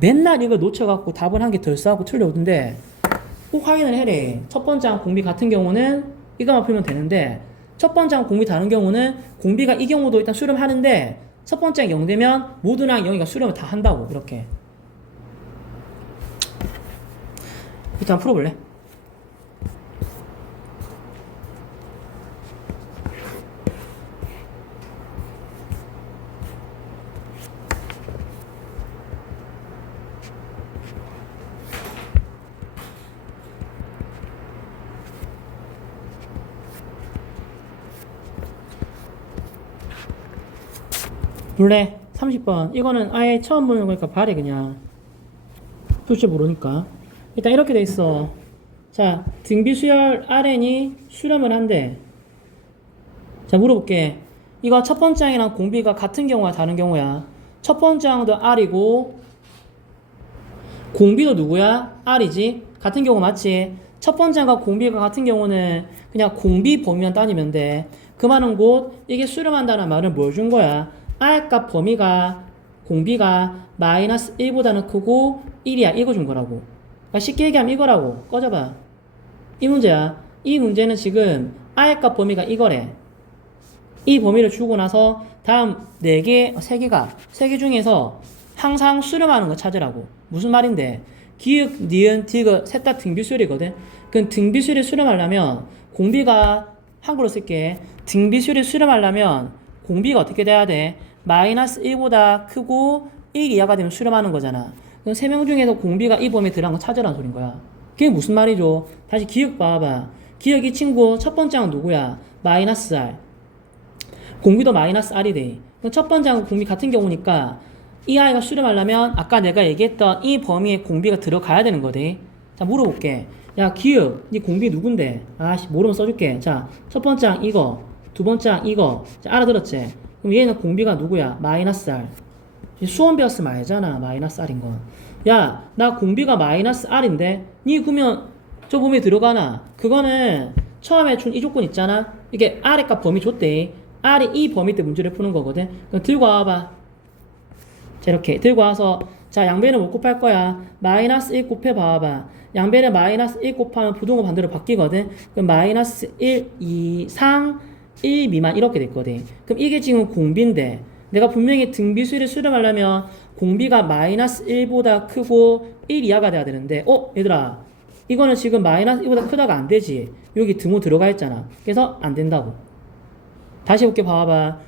맨날 이거 놓쳐갖고 답을 한 개 덜 써갖고 틀려오던데 꼭 확인을 해래. 첫 번째 항 공비 같은 경우는 이거만 풀면 되는데 첫 번째 항 공비 다른 경우는 공비가 이 경우도 일단 수렴하는데 첫 번째 항 0 되면 모든 항 0이가 수렴을 다 한다고. 이렇게. 일단 풀어볼래? 원래 30번 이거는 아예 처음 보는 거니까 발에 그냥 풀 줄 모르니까 일단 이렇게 돼 있어. 자, 등비수열 Rn이 수렴을 한대. 자, 물어볼게. 이거 첫 번째 항이랑 공비가 같은 경우야 다른 경우야? 첫 번째 항도 R이고 공비도 누구야? R이지. 같은 경우 맞지? 첫 번째 항과 공비가 같은 경우는 그냥 공비 범위만 따지면 돼. 그 말은 곧 이게 수렴한다는 말은 뭘 준 거야? R값 범위가 공비가 마이너스 1보다는 크고 1이야. 이거 준 거라고. 그러니까 쉽게 얘기하면 이거라고. 꺼져봐. 이 문제야. 이 문제는 지금 R값 범위가 이거래. 이 범위를 주고 나서 다음 4개, 3개 중에서 항상 수렴하는 거 찾으라고. 무슨 말인데? 기역, 니은, 디귿 셋 다 등비수열이거든. 그럼 등비수열을 수렴하려면 공비가 한글로 쓸게. 등비수열을 수렴하려면 공비가 어떻게 돼야 돼? 마이너스 1보다 크고 1 이하가 되면 수렴하는 거잖아. 그럼 3명 중에서 공비가 이 범위에 들어간 거 찾으라는 소린 거야. 그게 무슨 말이죠? 다시 기억 봐봐. 기억 이 친구 첫 번째 항은 누구야? 마이너스 R. 공비도 마이너스 R이 돼. 그럼 첫 번째 항은 공비 같은 경우니까 이 아이가 수렴하려면 아까 내가 얘기했던 이 범위에 공비가 들어가야 되는 거대. 자, 물어볼게. 야 기억 니 공비 누군데? 아씨 모르면 써줄게. 자 첫 번째 항 이거, 두 번째 항 이거. 자, 알아들었지? 그럼 얘는 공비가 누구야? 마이너스 R. 수원 배웠으면 알잖아. 마이너스 R인 거. 야 나 공비가 마이너스 R인데 니 그러면 저 범위 들어가나? 그거는 처음에 준 이 조건 있잖아. 이게 R의 값 범위 줬대. R이 이 범위 때 문제를 푸는 거거든. 그럼 들고 와봐. 자 이렇게 들고 와서 자 양변을 못 곱할 거야. 마이너스 1 곱해 봐봐. 양변을 마이너스 1 곱하면 부등호 반대로 바뀌거든. 그럼 마이너스 1 이상 1 미만 이렇게 됐거든. 그럼 이게 지금 공비인데 내가 분명히 등비수를 수렴하려면 공비가 마이너스 1보다 크고 1 이하가 돼야 되는데 얘들아 이거는 지금 마이너스 1보다 크다가 안 되지. 여기 등호 들어가 있잖아. 그래서 안 된다고. 다시 볼게 봐봐.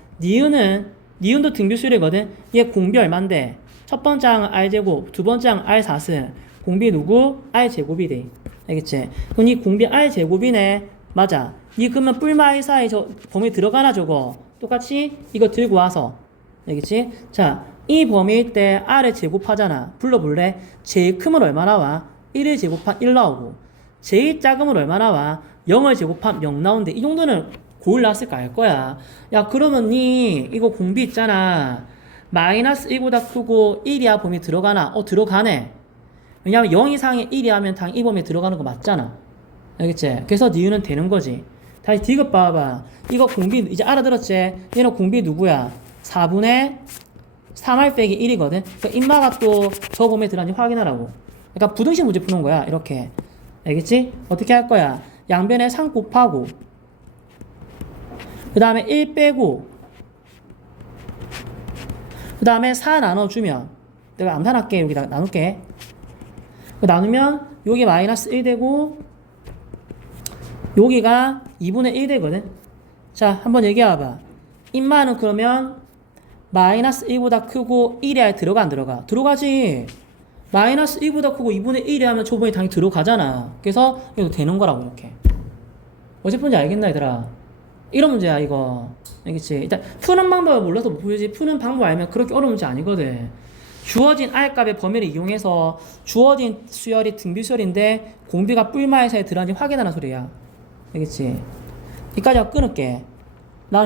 니은도 등비수열이거든. 얘 공비 얼만데 첫 번째 항은 r제곱, 두 번째 항은 r4승. 공비 누구? r제곱이 돼. 알겠지? 그럼 이 공비 r제곱이네. 맞아. 니 그러면 뿔마 i 사이 저 범위 들어가나 저거? 똑같이 이거 들고 와서. 알겠지? 자, 이 범위일 때 r을 제곱하잖아. 불러볼래? 제일 크면 얼마 나와? 1을 제곱하면 1 나오고 제일 작으면 얼마 나와? 0을 제곱하면 0 나오는데 이 정도는 고일 나왔을까 알 거야. 야 그러면 니 이거 공비 있잖아. 마이너스 1보다 크고 1이야 범위 들어가나? 들어가네. 왜냐면 0 이상의 1이 하면 당 이 범위에 들어가는 거 맞잖아. 알겠지? 그래서 니은은 되는 거지. 다시 디귿 봐봐. 이거 공비 이제 알아들었지? 얘는 공비 누구야? 4분의 3r 빼기 1이거든. 그러니까 인마가 또 저 범위에 들어가는지 확인하라고. 그러니까 부등식 문제 푸는 거야. 이렇게. 알겠지? 어떻게 할 거야? 양변에 3 곱하고 그 다음에 1 빼고 그 다음에 4 나눠주면 내가 암산할게. 여기다 나눌게. 나누면 여기 마이너스 1 되고 여기가 2분의 1 되거든. 자 한번 얘기해봐. 인마는 그러면 마이너스 1보다 크고 1이 아예 들어가 안 들어가? 들어가지. 마이너스 1보다 크고 2분의 1이 하면 저번에 당연히 들어가잖아. 그래서 이거 되는 거라고 이렇게. 어쨌든지 알겠나 얘들아? 이런 문제야 이거. 알겠지? 일단 푸는 방법을 몰라서 못 풀지. 푸는 방법 알면 그렇게 어려운 문제 아니거든. 주어진 R값의 범위를 이용해서 주어진 수열이 등비수열인데 공비가 뿔마의 사이에 들어가는지 확인하는 소리야. 알겠지? 여기까지 하고 끊을게. 나는